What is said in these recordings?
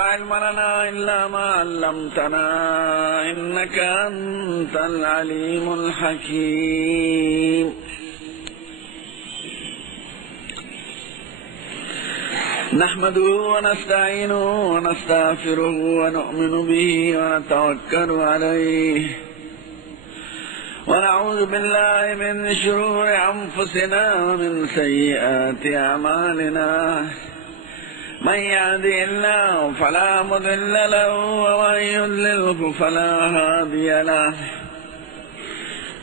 علم لنا إلا ما علمتنا إنك أنت العليم الحكيم. نحمده ونستعينه ونستغفره ونؤمن به ونتوكل عليه ونعوذ بالله من شرور أنفسنا ومن سيئات أعمالنا. من يهده الله فلا مضل له ومن يضلله فلا هادي له.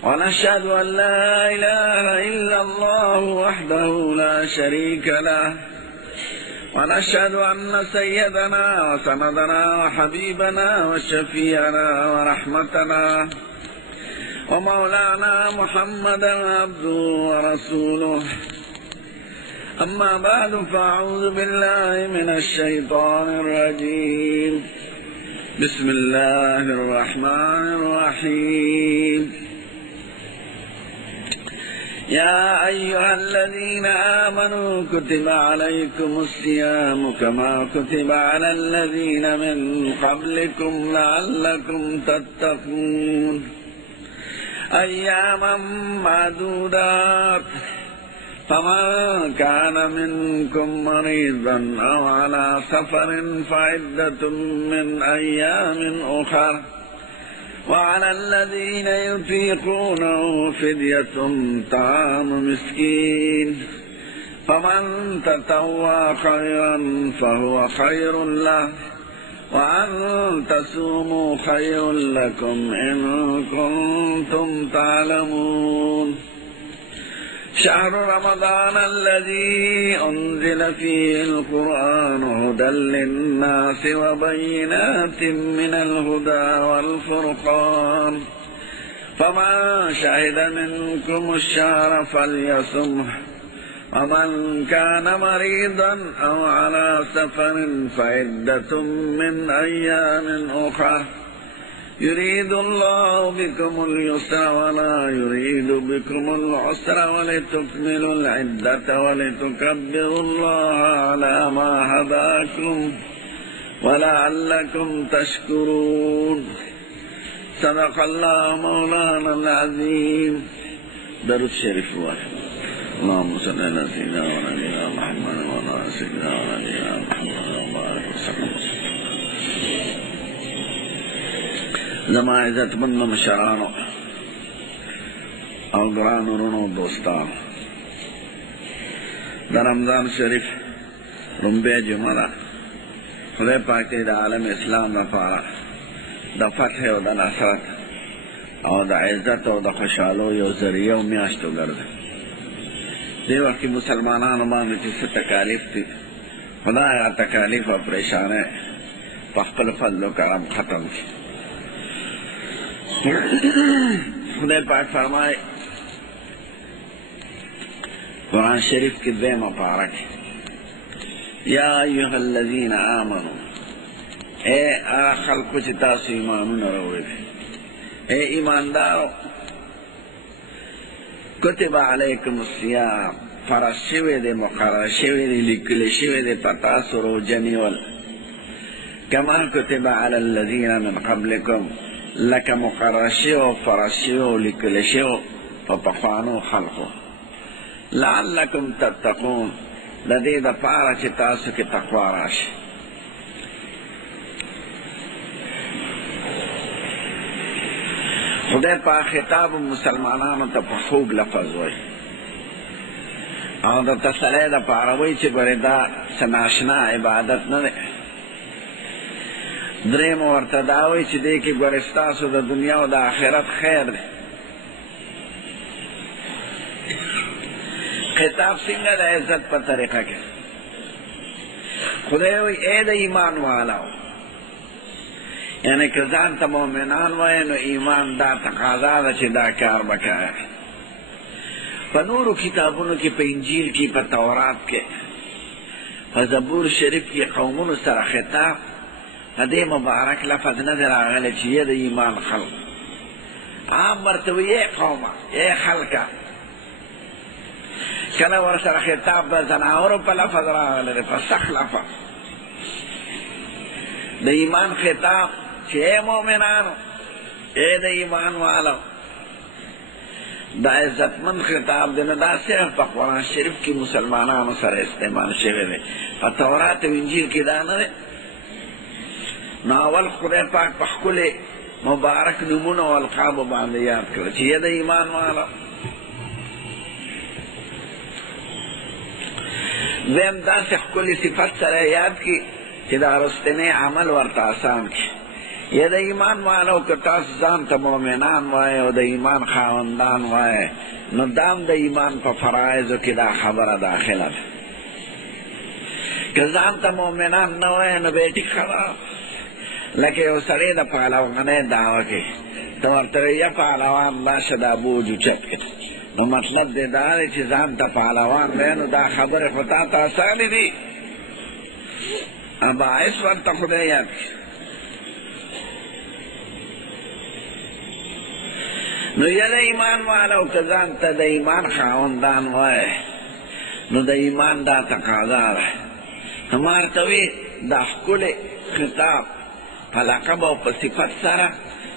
ونشهد أن لا إله إلا الله وحده لا شريك له. ونشهد أن سيدنا وسندنا وحبيبنا وشفيعنا ورحمتنا ومولانا محمدا عبده ورسوله. أما بعد فأعوذ بالله من الشيطان الرجيم. بسم الله الرحمن الرحيم. يا أيها الذين آمنوا كتب عليكم الصيام كما كتب على الذين من قبلكم لعلكم تتقون. أياما معدودات. فمن كان منكم مريضا أو على سفر فعدة من أيام أخر. وعلى الذين يطيقونه فدية طعام مسكين. فمن تطوع خيرا فهو خير له. وأن تصوموا خير لكم إن كنتم تعلمون. شهر رمضان الذي أنزل فيه القرآن هدى للناس وبينات من الهدى والفرقان. فمن شهد منكم الشهر فليصمه. ومن كان مريضا أو على سفر فعدة من أيام أخرى. يريد الله بكم اليسر ولا يريد بكم العسر ولتكملوا العدة ولتكبروا الله على ما هداكم ولعلكم تشكرون. صدق الله مولانا العظيم. درود شريف واحد. اللهم صل على سيدنا ونبينا محمد وعلى سيدنا ونبينا محمد وبارك وسلم. زما عزت مند مشرانو او گرانو رونو دوستان، در رمضان شریف رنبه جمعه ده خدای پاک د عالم اسلام لپاره د فتح او د نصرت او د عزت او د خوشحالو یو ذریعه او میاشت وګرځي. دې وخت کې مسلمانانو باندې چې څه تکالیف دي، خدای هغه تکالیف او پریشانۍ په خپل فضل و کرم ختم کړي. خدای پاک فرمائے قرآن شریف کی دویم پارہ یا ایها الذین آمنوا، اے خلقو چی تاسو ایمانون روڑی اے ایماندارو، کتب علیکم الصیام، فرض شوی دے، مقرر شوی دے، لکل شوی دے پتاسو رو جنیول، کما کتب علی الذین من قبلکم، لکه مقرر شو فرض شو لیکل شو په پخوانو خلقو، لعلکم تتقون، د دې دپاره چې تاسو کې تقوا راشي. خدای په خطاب مسلمانانو ته په خوږ لفظ وایي او د تسلی دپاره وایي چې ګورې دا څه ناشنا عبادت نه دی. دریم ورته دا وایي چې دې کې ګورې ستاسو د دنیا او د آخرت خیر دی. خطاب څنګه د عزت په طریقه کې خدای وایي ای د ایمان والاو، یعنی که ځان ته مؤمنان وایي نو ایمان دا تقاضا ده چې دا کار به کوې. په نورو کتابونو کې، په انجیل کې، په تورات کې، په زبور شریف کې قومونو سره خطاب دې مبارک لفظ نه دی راغلی چې یې د ایمان خلق. عام ورته وایي ای قومه، ای خلکه. کله ورسره خطاب د زناورو په لفظ راغلی دی، په سخت لفظ. د ایمان خطاب چې اے مومنانو، اے د ایمان والو، دا عزتمند خطاب دی. نه دا صرف په قرآن شریف کې مسلمانانو سره استعمال شوی دی، په تورات او انجیل کې دا نه دی. نو اول خدای پاک په ښکلې مبارک نومونو او القابو باندې یاد کړه چې اے د ایمان والو. دویم داسې ښکلې صفت سره یاد کړي چې دا رستنی عمل ورته آسان کړي. یا د ایمان والو که تاسو ځان ته مؤمنان وایئ او د ایمان خاوندان وایئ، نو دام د ایمان په فرایضو کې دا خبره داخله ده. که ځان ته مؤمنان نه وایئ نو بیا ټیک خبره، لکه یو سړی د پهلوانۍ دعوه کوي، ته ورته وایې یا پهلوان راشه دا بوج اوچت کړه، نو مطلب دی دا دی چې ځان ته پهلوان وایې، نو دا خبرې خو تا ته اسانې دي. باعث ورته خدای یاد کړي. نو یا د ایمان والو که ځان ته د ایمان خاوندان وایې، نو د ایمان دا تقاضا ده. نو ما ورته وی دا ښکلی خطاب په لقب او په صفت سره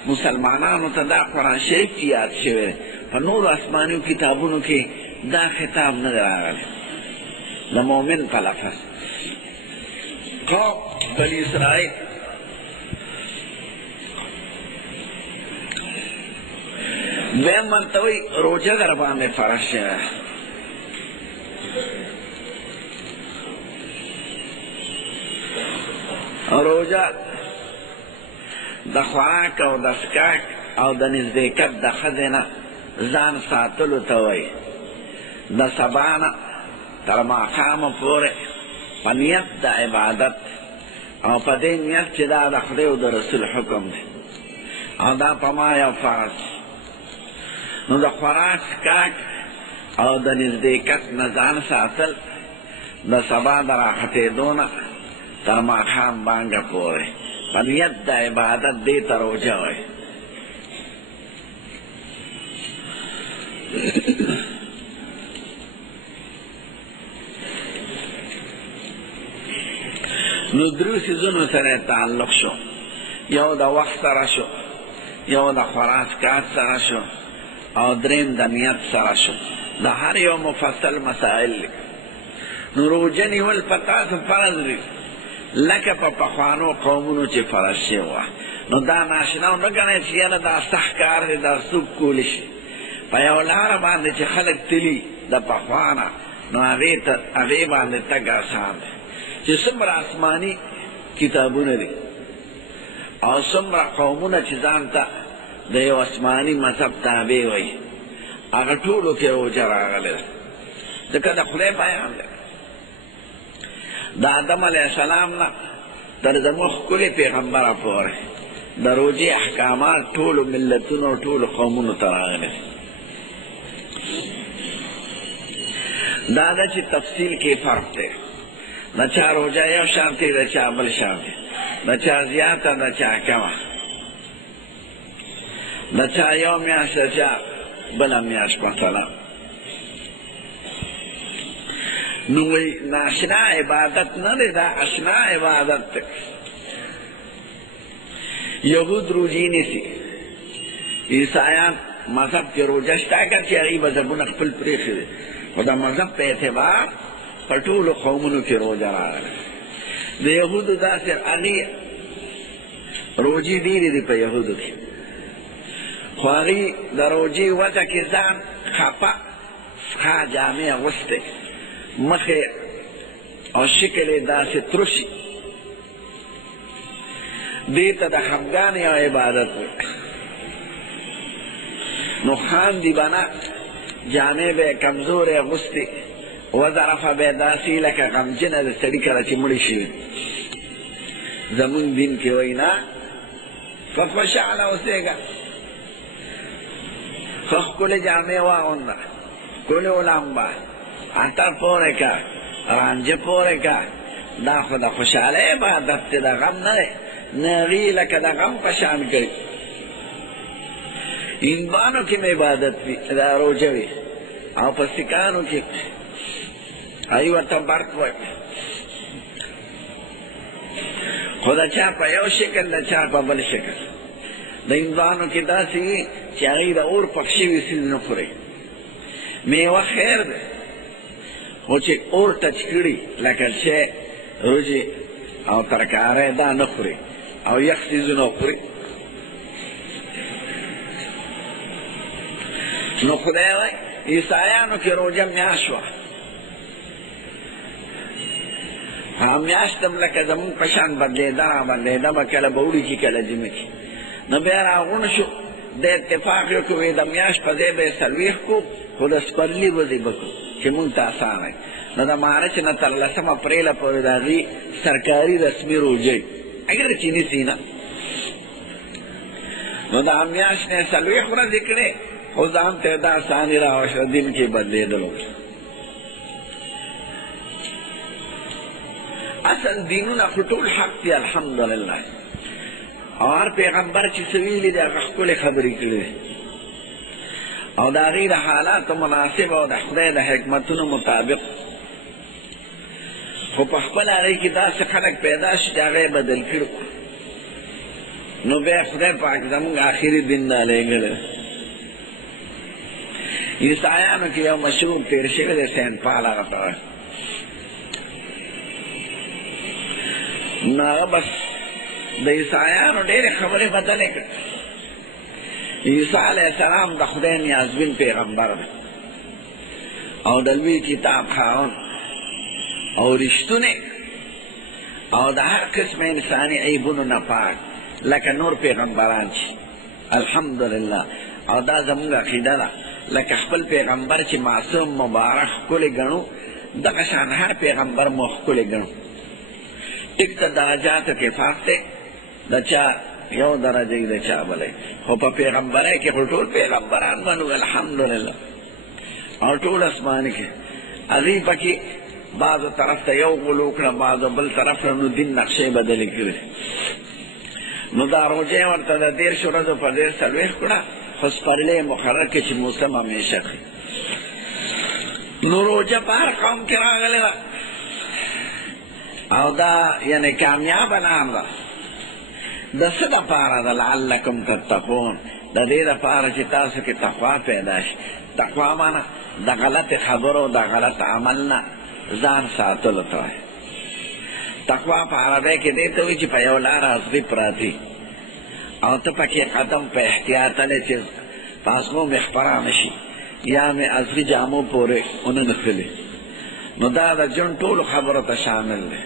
مسلمانانو ته دا قرآن شریف کې یاد شوی دی. په نورو آسمانیو کتابونو کې دا خطاب نه دی راغلی د مؤمن په لفظ. قوم بني اسرائیل دویم ورته وایي روژه در باندې فرض شوی. روژه د خوراک او د څښاک او د نزدېکت د ښځې نه ځان ساتلو ته وایي. د سبا نه تر ماښامه پورې په نیت د عبادت او په دې نیت چې دا د خدای او د رسول حکم دی او دا په ما یو فرض. نو د خوراک څښاک او د نزدېکت نه ځان ساتل د سبا د راختېدو نه تر ماښام بانګه پورې په نیت د عبادت دې ته روژه وایي. نو درو څیزونو سره تعلق شو، یو د وخت سره شو، یو د خوراک څښاک سره شو، او دریم د نیت سره شو. د هر یو مفصل مسائل لیک. نو روژه نیول په تاسو فرض دی لکه په پخوانو قومونو چې فرض شوی وه. نو دا ناشنا ونه ګڼئ چې یاره دا سخت کار دی، دا څوک کولی شي. په یو لاره باندې چې خلک تلي د پخوانه، نو هغې باندې تګ اسان دی. چې څومره آسماني کتابونه دي او څومره قومونه چې ځان ته د یو آسماني مذهب تابع وایي، هغه ټولو کې روژه راغلې ده. ځکه د خدای بیان دی. د آدم علیه السلام نه تر زموږ ښکلي پیغمبره پورې د روژې احکامات ټولو ملتونو او ټولو قومونو ته راغلي. دا ده چې تفصیل کې فرق دی. د چا روژه یو شان دی، د چا بل شان دی، د چا زیاته، د چا کمه، د چا یو میاشت، د چا بله میاشت مثلا. نو ناشنا عبادت نه دی، دا اشنا عبادت دی. یهود روژې نیسي، عیسایان مذهب کې روژه شته که چې هغوی مذهبونه خپل پرېښي دي، خو د مذهب په اعتبار په ټولو قومونو کې روژه راغله. د یهودو داسې هغې روژې ډېرې دي په یهودو کې، خو هغوی د روژې وجه کې ځان خپه ښه جامې اغوستی، مخې او شکل یې داسې تروشي، دې ته د خفګان یو عبادت وي. نو خاندي به نه، جامې به یې کمزورې اغوستې، وظرفه به یې داسې لکه غمجنه د سړي کله چې مړي شوي. زمونږ دین کې وایي نه، ښه خوشحاله اوسېږه، ښه ښکلې جامې واغونده، ښکلې ولامبه، عطر پورې که، رانجه پورې که. دا خو د خوشحالۍ عبادت دی، د غم نه دی. نه هغوی لکه د غم په شان کوي. هندوانو کې م عبادت وي، دا روژه وي، او په سیکانو کې هغوی ورته برت وایي. خو د چا په یو شکل د چا په بل شکل د هندوانو کې داسې وي چې هغوی د اور پخ شوي څیز نه خوري میوه خیر دی خو چې اور ټچ کړي لکه شی روجې او ترکاری دا نه خوري او یخ څیزونه خوري نو خدای وایي عیسایانو کې روژه میاشت وه میاشت هم لکه زمونږ په شان بدلېده به کله به وړي چې کله ځینې کې نو بیا راغونډ شو د اتفاق یې وکړو د میاشت په ځای به یې څلوېښت کړو خو د سپرلي ورځې به کړو چې مونږ ته اسانه وي نو د مارچ نه تر 10 اپریله پورې د هغې سرکاري رسمي روژې اگر چې نیسي نه نو د میاشت نه یې 40 ورځې کړې خو ځان ته دا اساني راوشوه دین کې بدلېدلو اصل دینونه خو ټول حق دي الحمدلله او هر پیغمبر چې څه ویلي دي هغه ښکلې خبرې کړې دي او د هغې د حالاتو مناسب او د خدای د حکمتونو مطابق خو په خپل هغې کې داسې خلک پیدا شي چې هغه یې بدل کړي نو بیا خدای پاک زموږ آخري دین رالیږلی عیسایانو کې یو مشهور تیر شوی دی سینټ پال هغه ته وایي نو هغه بس د عیسایانو ډېرې خبرې بدلې کړې عیسی علیه السلام د خدای نیازبین پیغمبر دی او د لوی کتاب خاوند او رښتونی او د هر قسم انساني عیبونو نه پاک لکه نور پیغمبران چې الحمدلله او دا زموږ عقیده ده لکه خپل پیغمبر چې معصوم مبارک ښکلی ګڼو دغه شان هر پیغمبر مو ښکلی ګڼو ټیک ته درجاتو کې فرق دی د چا یو درجه یې د چا بلی خو په پیغمبرۍ کې خو ټول پیغمبران منو الحمدلله او ټول اسماني کې هغوی پکې بعضو طرف ته یو غلو کړه بعضو بل طرف ته نو دین نقشې بدلې کړې نو دا روژې ورته د 13 ورځو په ډېر 40 کړه خو سپرلی مقرر کړي چې موسم همیشه کړي نو روژه په هر قوم کې راغلې ده او دا یعنی کامیابه نام ده د څه دپاره ده لعلکم تتقون د دې دپاره چې تاسو کې تقوا پیدا شي تقوا معنه د غلط خبرو د غلط عمل نه ځان ساتلو ته وایي تقوا په عربی کې دې ته وایي چې په یو لاره ازغي پراتي او ته پکې قدم په احتیاط هلې چې پاسمو مې خپره نه شي یا مې ازغي جامو پورې ونه نښلي نو دا د ژوند ټولو خبرو ته شامل دی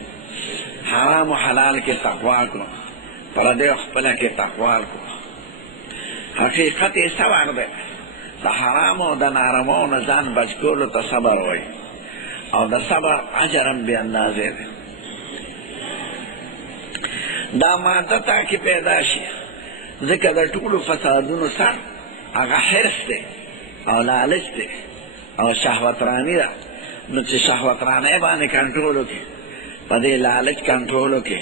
حرام و حلال کې تقوا کړو پردیو خپله کې تقوا کړو حقیقت یې صبر دی د حرامو د نارمو نه ځان بچ کولو ته صبر وایي او د صبر اجر هم بې اندازې دی دا ماده تا کې پیدا شي ځکه د ټولو فسادونو سر هغه حرص دی او لالچ دی او شهوتراني ده نو چې شهوترانۍ باندې کنټرول وکړي په دې لالچ کنټرول وکړي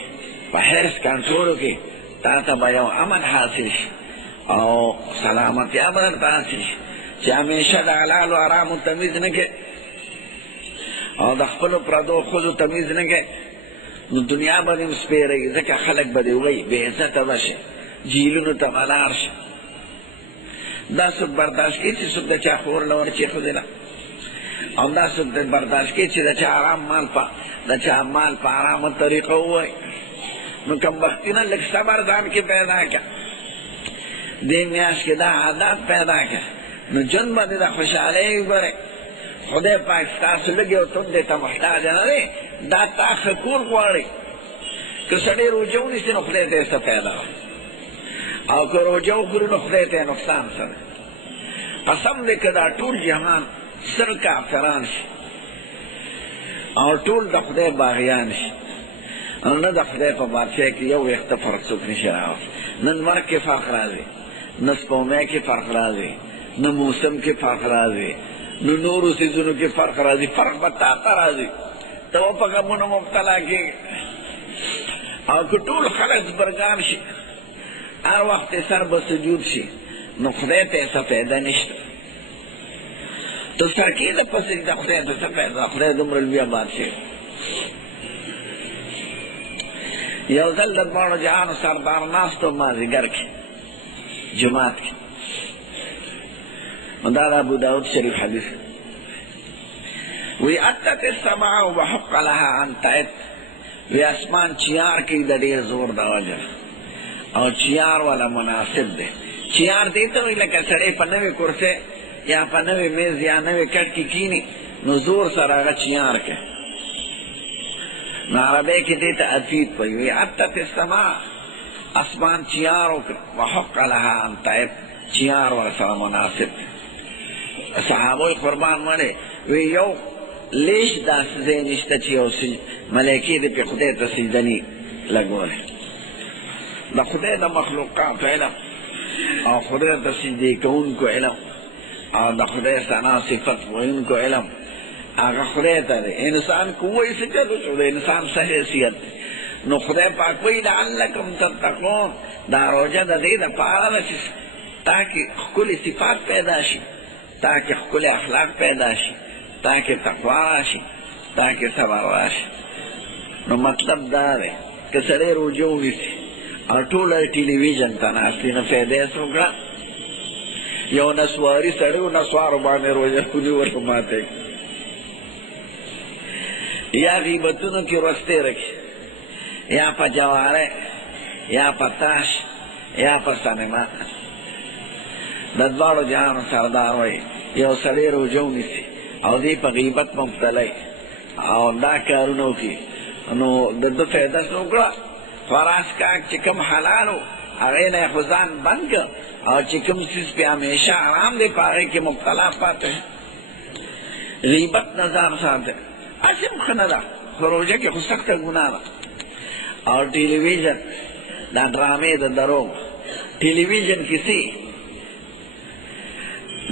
په حرص کنټرول وکړي تا ته به یو امن حاصل شي او سلامتیا به درته حاصل شي چې همیشه د حلالو حرامو تمیز نه کوې او د خپلو پردو ښځو تمیز نه کوې نو دنیا به دې هم سپېروي ځکه خلک به دې وایي بې عزته به شي جیلونو ته به لاړ شي دا څوک برداشت کوي چې څوک د چا خور له ورچې ښځې نه او دا څوک برداشت کوي چې د چا حرام مال په حرامه طریقه ووایي نو کمبختي نه لږ صبر ځان کې پیدا کړه دې میاشت کې دا عادات پیدا کړه نو ژوند به دې د خوشحالۍ وګورئ خدای پاک ستاسو لږې او تندې ته محتاج نه دی دا تا ښه کور غواړي که سړی روژه ونیسي نو خدای ته یې څه پیدا او که روژه وخوري نو خدای ته یې نقصان څه دی قسم دی که دا ټول جهان سل کافران شي او ټول د خدای باغیان شي نه د خدای په بادشاهۍ کې یو ویښته فرق څوک نشي راوست نه لمر کې فرق راځي نه سپوږمۍ کې فرق راځي نه موسم کې فرق راځي نو نورو څیزونو کې فرق راځي فرق به تا ته راځي ته به په غمونو مبتلا کېږي او که ټول خلک زبرګان شي هر وخت سر به سجود شي نو خدای ته څه پیدا نشته تو سر کېده په سجده خدای ته څه پیدا خدای دومره لویه بادشاهي یو ځل د دواړو جهانو سردار ناست و مازدیګر کې جماعت کې. نو دا د ابو داود شریف حدیث وی اتت السماء وحق لها ان تعد. وی اسمان چیار کی د ډیر زور د وجه او چیار والا مناسب دی. چیار دیتا وی لکه سړی په نوې کرسۍ یا په نوې میز یا نوې کټ کې کینی نو زور سره هغه چیار کوي. نو عربی کې دیتا عتید وی وی اتت السماء اسمان چیار وکړه وحق لها ان تعد چیار ور سره مناسب دی. صحابوی قربان مړی وی یو لیش داسې ځای نشته چې یو ملایکې دې پې خدای ته سجده ني لګولی. د خدای د مخلوقاتو علم او خدای ته سجدې کوونکو علم او د خدای ثنا صفت ویونکو علم هغه خدای ته دی. انسان که ووایي څه چلو شو د انسان څه حیثیت دی. نو خدای پاک وایي لعلکم تتقون دا روژه د دې دپاره ده چې تاکې ښکلې صفات پیدا شي، تاکہ ښکلي اخلاق پیدا شي، تاکہ تقوا راشي، تاکہ صبر راشي. نو مطلب دا دی که سړی روژه ونیسي او ټوله ټلویزیون ته ناست وي نو فایده یې څه وکړه. یو نسواري سړی و نسوارو باندې روژه وني ورته ماته کړي یا غیبتونو کې ورځ تېره کړي یا په جواره یا په تاش یا په سینما. د دواړو جهانو سردار وایي یو سړی روژه ونیسي او دی په غیبت مبتلی او دا کارونه وکړي نو د ده فایده څه وکړه. خوراک کاک چې کوم حلالو هغې نه یې خو ځان بند کړه او چې کوم څیز پې همیشه حرام دی په هغې کې مبتلا پاتې. غیبت نه ځان ساته هسې هم ښه نه ده خو روژه کې خو سخته ګناه ده. او ټلویزیون دا ډرامې د دروغ ټلویزیون کیسې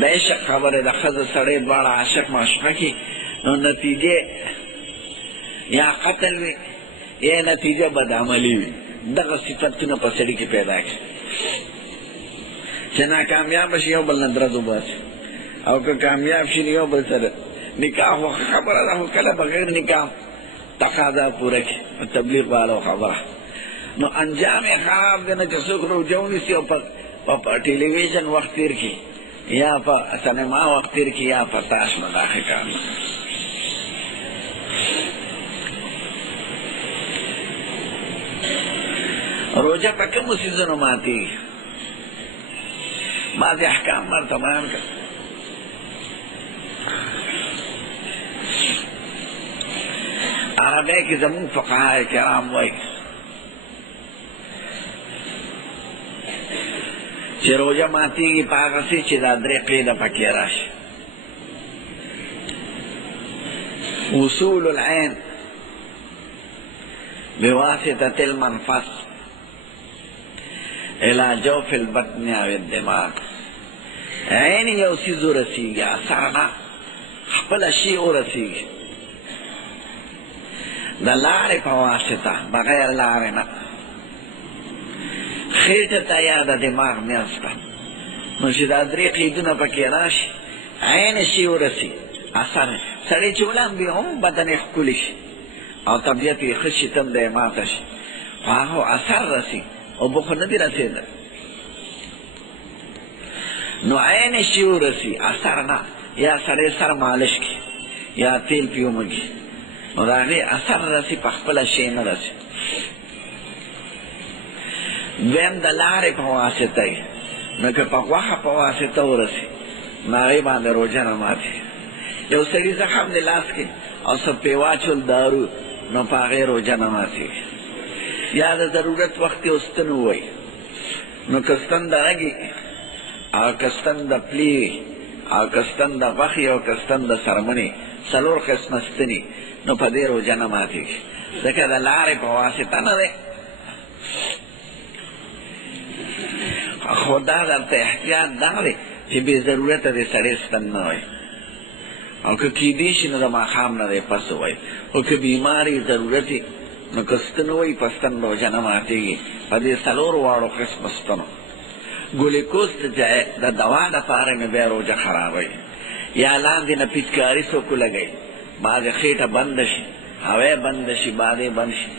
د عشق خبرې د ښځه سړی دواړه عاشق معشوقه کې نو نتیجې یا قتل وي یا نتیجه بدعملي وي. دغه صفتونه په سړي کې پیدا کړي چې ناکامیابه شي یو بل نه درز وباسي او که کامیاب شي یو بل سره نکاح خو خبره ده خو کله بغیر نکاح تقاضا پوره کړي تبلیغ والو خبره. نو انجام یې خراب دی نه چې څوک روژه ونیسي او په ټلویزیون وخت تېر کړي یا په سینما وخت تېر کړي یا په تاش نو دا ښه کار نه. روژه په کومو څیزونو ماتېږي بعضې احکام ورته بیان کړه. عربی کې زمونږ فقهای کرام وایي چې روژه ماتېږي په هغه څه چې دا درې قیده پکې راشي. وصول العین بواسطة المنفس الى جوف البطن او الدماغ. عین یو څیز ورسېږي اثر نه خپله شي ورسېږي د لارې په واسطه بغیر لارې نه خېټه ته یا د دماغ منځ ته. نو چې دا درې قیدونه پکې راشي عین شي ورسي اثر سړی چې ولامبي هم بدن یې ښکلي شي او طبیعت یې ښه شي تم دی ماته شي خو هغه اثر رسي اوبه خو نه دي رسېدل. نو عین شي ورسي اثر نه یا سړی سر مالش کړي یا تیل پې ومږي نو د هغې اثر رسي په خپله شی نه رسي. دویم د لارې په واسطه یې نو که په غوښه په واسطه ورسي نو هغې باندې روژه نه ماتي. یو سړي زخم د لاس کې او څه پې واچول دارو نو په هغې روژه نه ماتېږي. یا د ضرورت وخت کې ستن ووایي نو که ستن د غږي او که ستن د پلي او که ستن د غوښې او که ستن د څرمنې څلور قسمه ستنې نو په دې روژه نه ماتېږي ځکه د لارې په واسطه نه دی. خو دا درته احتیاط دا دی چې بې ضرورته دې سړی ستن نه وایي او که کیدی شي نو د ماښام نه دی پس ووایي خو که بیماري ضرورت نو که ستن وایي په ستن روژه نه ماتېږي په دې څلورو واړو قسمو ستنو. ګولیکوز د دوا دپاره مې بیا روژه خرابوي یا لاندې نه پیچکاري څوک ولګوي بعضې خېټه بنده شي هوا بنده شي بادې بند شي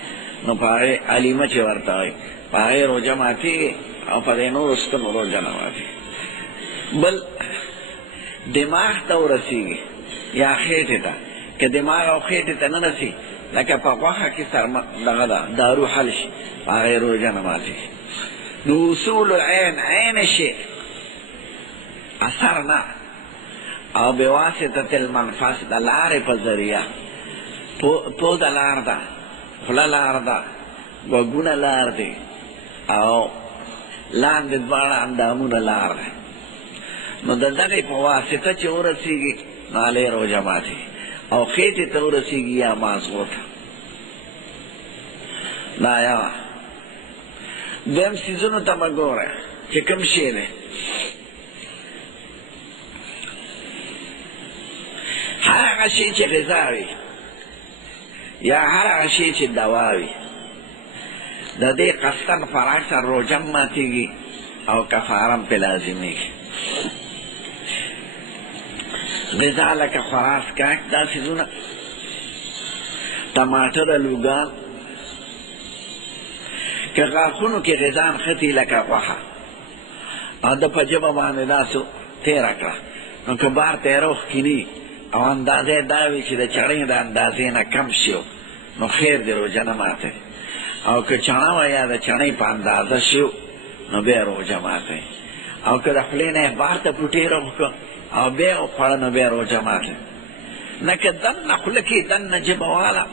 نو پاگے علیمہ چی ورطاوی پاگے روجہ ماتی او پدے نور استن روجہ نماتی. بل دماغ تا ورسیگی یا خیٹی تا که دماغ او خیٹی تا نرسی لکه پا غوخه کی دارو حل شي پاگے روجہ نماتی. نو اصول العین عین شی اثر نا او بواسطة المنفس دا لار پا ذریعہ پو دا لار دا خلا لار دا گوگون لار دی او لاند دوارا اندامون لار دی. نو دا دغی پا واسطه چه ورسیگی نالی روجہ ماتی او خیٹی تا ورسیگی یا مازغوتا دا یا دویم سیزونو تا بگوره چه کم شیده هر هغه شی چې غذا وي یا هر هغه شی چې دوا وي د دې قصدن خوراک سره روژه ماتېږي او کفاره هم پرې لازمیږي. غذا لکه خوراک کاک دا څیزونه ټماټر لوګان که غاښونو کې غذا نښتي لکه غوښه او د په ژبه باندې داسې تېره کړه نو که بار تېره وښکیني او اندازه داوی چې د چړې د اندازې نه کم شي نو خیر دی روژه نه ماتوي او که چڼه وه یا د چڼې په اندازه شي نو بیا روژه ماتوي او که د خولې نه یې بار ته پوټې راوکړه او بیا یې وخوړه نو بیا روژه ماتوي. نه که دننه خوله کې دننه ژبه واله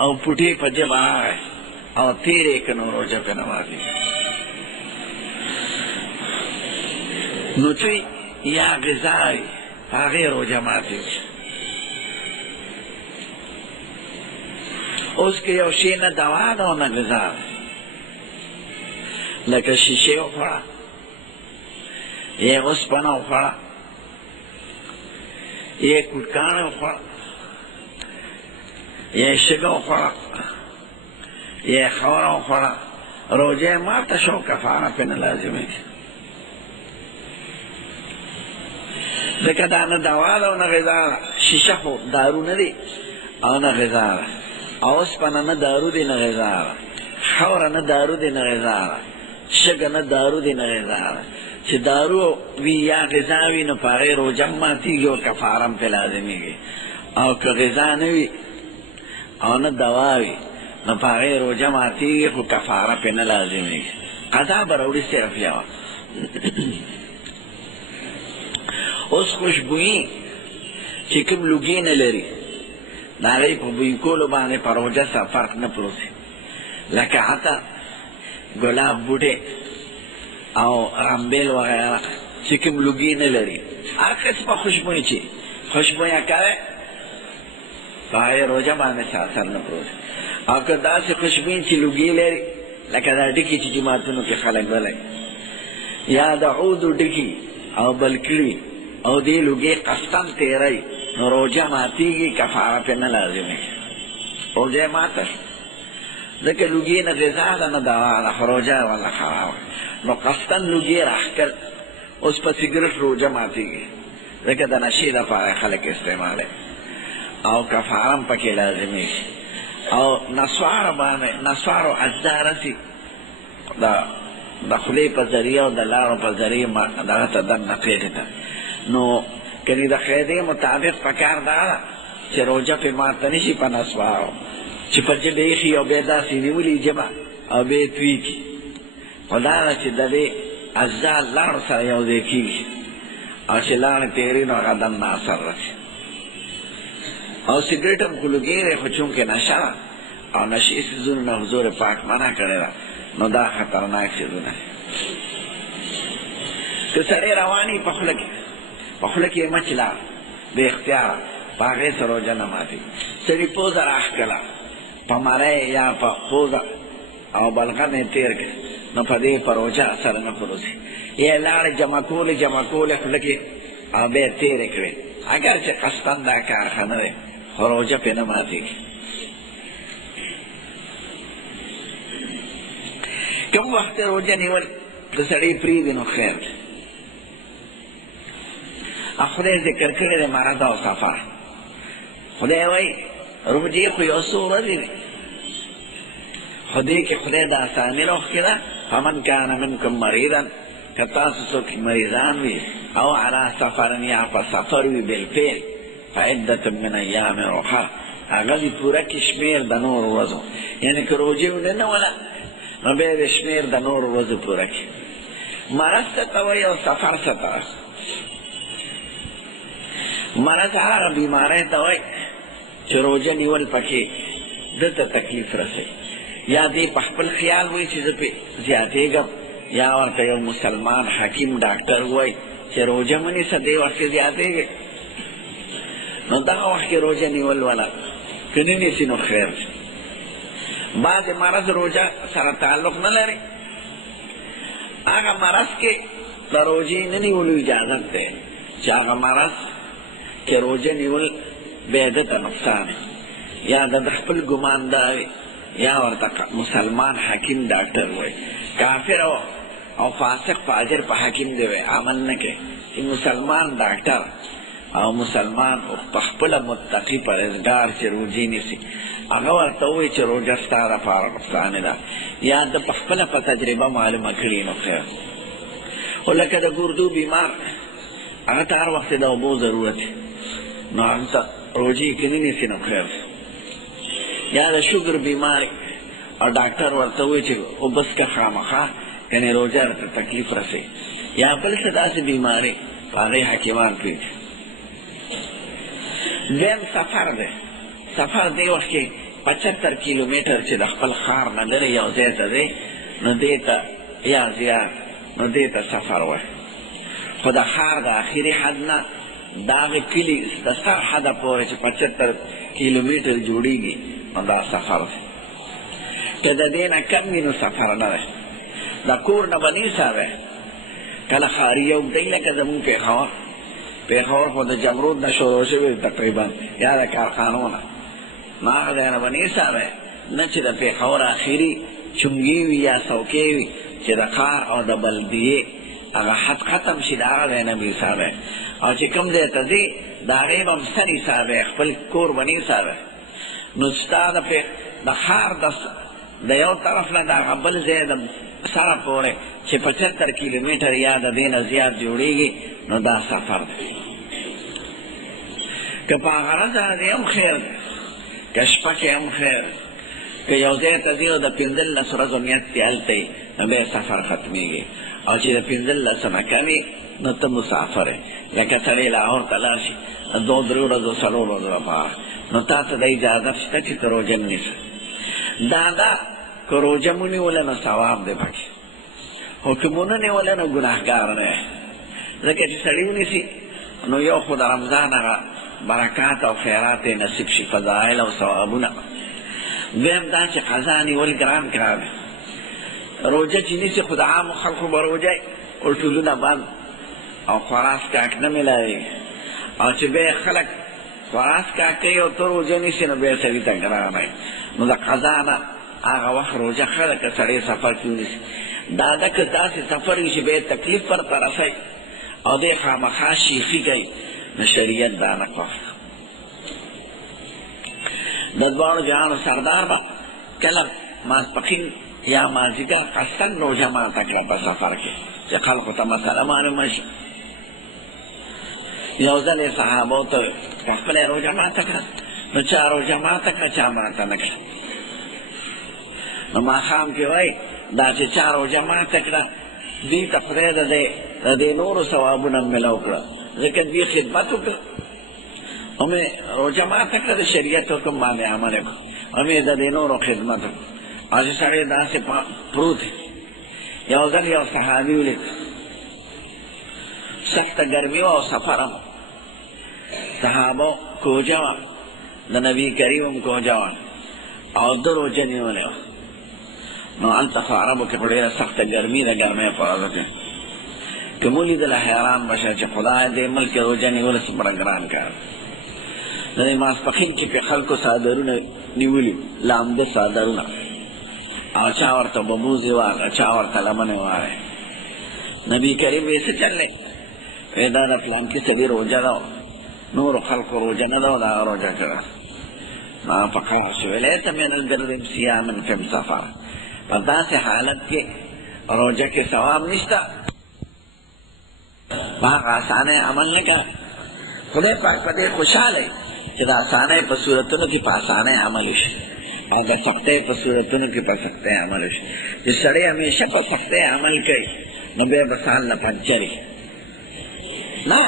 او پوټې په ژبه راغی او تېرې که نو روژه پرې نه ماتوي. نو چې یا غذا وي هغې روژه ماتېږي. اوس که یو شی نه دوا ده او نه غذا ده لکه شیشې وخوړه یا اوسپنه وخوړه یا کوټکاڼه وخوړه یا شګه وخوړه یا خاوره وخوړه روژه یې ماته شو کفاره پرې نه لازمېږي. ځکه دا نه دوا ده او نه غذا ده. شیشه خو دارو نه دی او نه غذا ده. اوسپنه نه دارو دی نه غذا ده. خاوره نه دارو دی نه غذا ده. شګه نه دارو دی نه غذا ده. چې دارو وي یا غذا وي نو په هغې روژه هم ماتېږي او کفاره هم پرې لازمېږي. او که غذا نه وي او نه دوا وي نو په هغې روژه ماتېږي خو کفاره پرې نه لازمېږي. قضا به راوړي صرف یوه. اوس خوشبویي چې کوم لوګي نه لري د هغې په بوی کولو باندې په روژه سره فرق نه پروسي لکه عطر ګلاب بوټې او رامبیل وغیره چې کوم لوګي نه لري هر قسمه خوشبویي چې خوشبویه کوي په هغې روژه باندې څه اثر نه پروسي. او که داسې خوشبویي چې لوګي لري لکه دا ډکي چې جوماتونو کې خلک بلی یا د عودو ډکي او بل کړي او دی لوگی قصدن تیرائی نو روجه ماتیگی کفاره پی نلازمیگی. روجه ماتش ذکر لوگی نا غذا دا نا دوا دا روجه والا خراب نو قصدن لوگی راح کر اس پا سگرٹ روجه ماتیگی ذکر دا نشی دا پاره خلق استعماله او کفارم پکی لازمیگی. او نسوار بانے نسوارو ازدارسی دا خلی پا ذریعه و دا لارو پا ذریعه دا تا دن نقیده تا نو کنی دا خیده مطابق پکار دارا چه روجه پی مارتا نشی پا نسوارو چه پا جب ایخی او بیدا سینیولی جمع او بید تویکی خدانا چه دا دی ازدار لارو سر یو دیکی او چه لارو تیری نو غدن ناصر رسی او سگریٹم کلوگیره خو چونکه نشا او نشی سیزونو نا حضور پاک منع کرده دا نو دا خطرناک سیزونه که سڑی روانی پخلکی مچلا بے اختیار پاگے سر روجہ نماتی سڑی پوزا راح کلا پا مرے یا پا پوزا او بلغا میں تیر کے نو پا دے پا روجہ سر نخلوسی یہ لار جمع کول خلکی او بے تیر کرے اگر چه قصدن دا کار خانده روجہ پہ نماتی کم وقت روجہ نیول سڑی پریدی نو خیر خدای ذکر کرده ده مرض او صفا خدای وی روجه خو یو سو ورځې دی خدای کې خدای د آساني راوښکې ده. فمن کان منکم مریضا، که تاسو څوک مریضان وي او علی سفر یا په سفر وي بالفعل فعدة من ایام اخر، هغه دې پوره کړي شمېر د نورو ورځو. یعنې که روژې وننوله نو بیا یې د شمېر د نورو ورځو پوره کړي. مرض څه ته وایي او سفر څه ته وایي؟ مرض هغه بیماری ته وایي چې روژه نیول پکې ده ته تکلیف رسوي، یا دې په خپل خیال وایي چې زه پې زیاتېږم، یا ورته یو مسلمان حکیم ډاکټر وایي چې روژه مه نیسه دې وخت کې زیاتېږي، نو دغه وخت کې روژه نیول وله که نه نیسي نو خیر دی. بعضې مرض روژه سره تعلق نه لري، هغه مرض کې د روژې نه نیولو اجازت دی چې هغه مرض کې روژه نیول بیا ده ته نقصان یا د خپل ګمان دا وي، یا ورته مسلمان حکیم ډاکټر وایي. کافر او فاسق فاجر په حکیم دی وایي عمل نه کوي، چې مسلمان ډاکټر او مسلمان په خپله متقي پرهیزګار چې روژې نیسي هغه ورته ووایي چې روژه ستا دپاره نقصانې ده، یا د په خپله په تجربه معلومه کړي نو خیر. خو لکه د ګردو بیمار هغه ته هر وخت د اوبو ضرورت دی، نو هغه ته روژې که نه نیسي نو خیر. یا د شوګر بیماری او ډاکټر ورته وایي چې اوبه څښه خامخا کنې روژه ورته تکلیف رسوي، یا بل څه داسې بیماري په هغې حکیمان پوهېږي. دویم سفر دی. سفر دی وخت کې 75 کیلومتر چې د خپل ښار نه لرې یو ځای ته دی نو دې ته یا زیات نو دې ته سفر وایي. خو د ښار د آخري حد نه د هغې کلي د سر حده پورې چې 75 کیلومتر جوړېږي نو دا سفر دی. که د دې نه کم وي نو سفر نه دی. د کور نه به نیسه دی، کله ښاري اوږدی لکه زمونږ پېښور. پېښور خو د جمرود نه شروع شوي تقریبا یا د کارخانو نه، نو هغه ځای نه به نیسه دی، نه چې د پېښور آخري چونګې وي یا څوکۍ وي چې د ښار او د بلدیې هغه حد ختم شي، د هغه ځای نه به ایسه دی. او چې کوم ځای ته ځې د هغې به هم څه نیسه دی، خپل کور به نیسه دی. نو ستا د ښار د یو طرف نه د هغه بل ځای د سره پورې چې 75 کیلومتر یا د دې نه زیات جوړېږي نو دا سفر دی. که په هغه ورځ دی هم خیر دی، که شپه کې هم خیر دی، که یو ځای ته ځي او د 15 ورځو نیت دی هلته یې نو بیا سفر ختمېږي. او چې د 15 نه کم وي نو ته مسافر یې. لکه سړی لاهور ته لاړ شي 2-3 ورځو 4 ورځو لپاره، نو تا ته د اجازت شته چې ته روژه ونیسه. دا که روژه مو نیوله نو ثواب دی پکې، خو که مو نه نیوله نو ګناهګار نه یې. ځکه چې سړي ونیسي نو یو خو د رمضان هغه برکات او خیرات یې نصیب شي، فضایل او ثوابونه. دویم دا چې قضا نیول ګران کار دی. روژه چې نیسي خو د عامو خلکو به روژه او ټولونه بند او خوراک کاک نه میلاوېږي، او چې بیا خلک خوراک کاک کوي او ته روژه نیسي نو بیا سړي ته ګران وي. نو د قضا نه هغه وخت روژه ښه ده که سړی سفر کې ونیسي. دا ده که داسې سفر وي چې بیا تکلیف ورته رسوي او دی خامخا شیخي کوي نو شریعت دا نه خوښ. د دواړو جهانو سردار به کله ماسپښین یا مازدیګر قصدن روژه ماته کړه په سفر کې چې خلکو ته مسله معلومه شي. یو ځل یې صحابو ته په خپله یې روژه ماته کړه، نو چا روژه ماته کړه چا ماته نه کړه. نو ماښام کې وایي دا چې چا روژه ماته کړه دوی ته خدای د دې نورو ثوابونه میلاو کړه، ځکه دوی خدمت وکړه او مې روژه ماته کړه، د شریعت حکم باندې عمل یې وکړه او مې د دې نورو خدمت وکړه. او چې سړی داسې پروت یو ځل یو صحابي ولید، سخته ګرمي وه او سفر هم صحابو کوجه وه، د نبي کریم هم کوجه وه او ده روژه نیولې وه. نو هلته خو عربو کې خو ډېره سخته ګرمي ده، ګرمۍ په ورځو کې که مو لیدله حیران به شئ چې خدای دې ملک کې روژه نیول څومره ګران کار. د دې ماسپښین کې پې خلکو څادرونه نیولي، لامده څادرونه، او چا ورته ببوزې واغه، چا ورته لمنې واغې. نبي کریم وایي څه چل دی؟ وایي دا د فلانکي سړي روژه ده، نورو خلکو روژه نه ده او د هغه روژه کړه. ما فقهاء شو لیس من البر صيام فی السفر، په داسې حالت کې روژه کې ثواب نشته، په هغه اسانۍ عمل نه کوه. خدای پاک په دې خوشحاله وي چې د اسانۍ په صورتونو کې په اسانۍ عمل وشي او د سختۍ په صورتونو کې په سختۍ عمل وشي. چې سړی همیشه په سختۍ عمل کوي نو بیا به سال نه پنچري نه،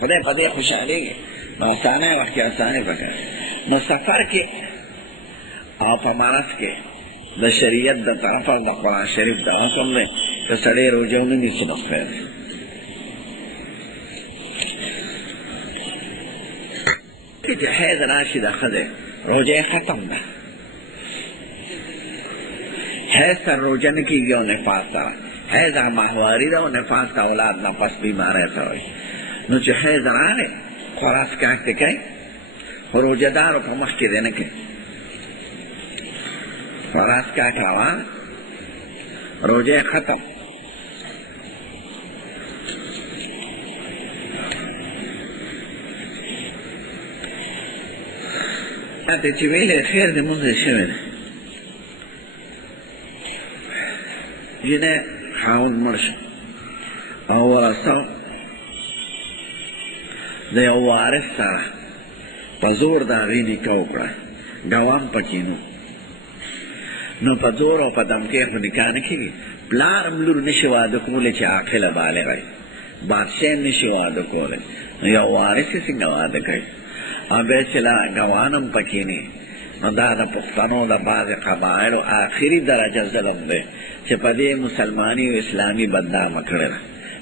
خدای په دې خوشحالېږي. نو اسانۍ وخت کې اسانۍ پکار. نو سفر کې او په مرض کې د شریعت د طرفه د قرآن شریف د حکم دی که سړی روژه ونه نیسي نو خیر دی. چې حیض راشي د ښځې روژه یې ختم ده. حیض سره روژه نه کېږي او نفاس سره. حیض هغه ماهواري ده او نفاس د اولاد نفس بیماری سره وي. نو چې حیض راغی خوراک څښاک دې کوي، خو روژه دارو په مخ کې دی نه کوي. خوراک څښاک روان، روژه یې ختم. ته چې ویلې خیر دې مونږ شوی دی. جنۍ خاوند مړ شو او ورثه د یو وارث سره په زور د هغې نکاح وکړه، ګوام پکې نو په زور او په دمکۍ خو نکاح نه کېږي. پلار هم لور نشي واده کولی چې عاقله بالغه وي، بادشاه هم نشي واده کولی، نو یو وارث یې څنګه واده کوي؟ او بیا چې لا ګوان هم پکې نه، نو دا د پښتنو د بعضې قبایلو آخري درجه ظلم دی چې په دې مسلماني او اسلامي بدنامه کړې ده.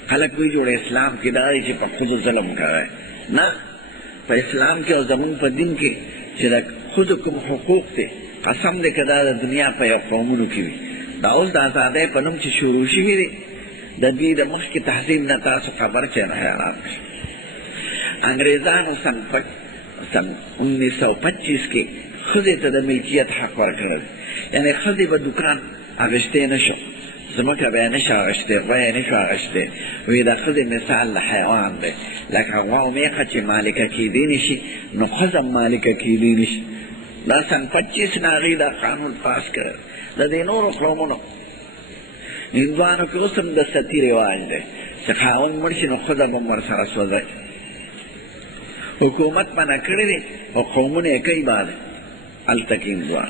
خلک وایي جوړ اسلام کې دا دی چې په ښځو ظلم کوی. نه، په اسلام کې او زمونږ په دین کې چې د ښځو کوم حقوق دی قسم دی که دا د دنیا په یو قومونو کې وي. دا اوس د ازادۍ په نوم چې شروع شوي دی د دوی د مخکې تهذیب نه تاسو خبر چې نه حیران شئ. انګریزانو سن 1925 کې ښځې ته د ملکیت حق ورکړل، یعنې ښځې به دوکان اخیستی نه شو، ځمکه به یې نه شو اخیستی، غوی یې نه شو اخیستی. وایي د ښځې مثال د حیوان دی، لکه غوا او میخه چې مالکه کېدی نه شي نو ښځه هم مالکه کېدی نه شي. دا سن 25 نه هغوی دا قانون پاس کړی. د دې نورو قومونو هندوانو کې اوس هم د ستی رواج دی چې خاوند مړ شي نو ښځه به هم ورسره سوځئ. حکومت منع کړی دی او قومونه یې کوي باندې هلته کې هندوان.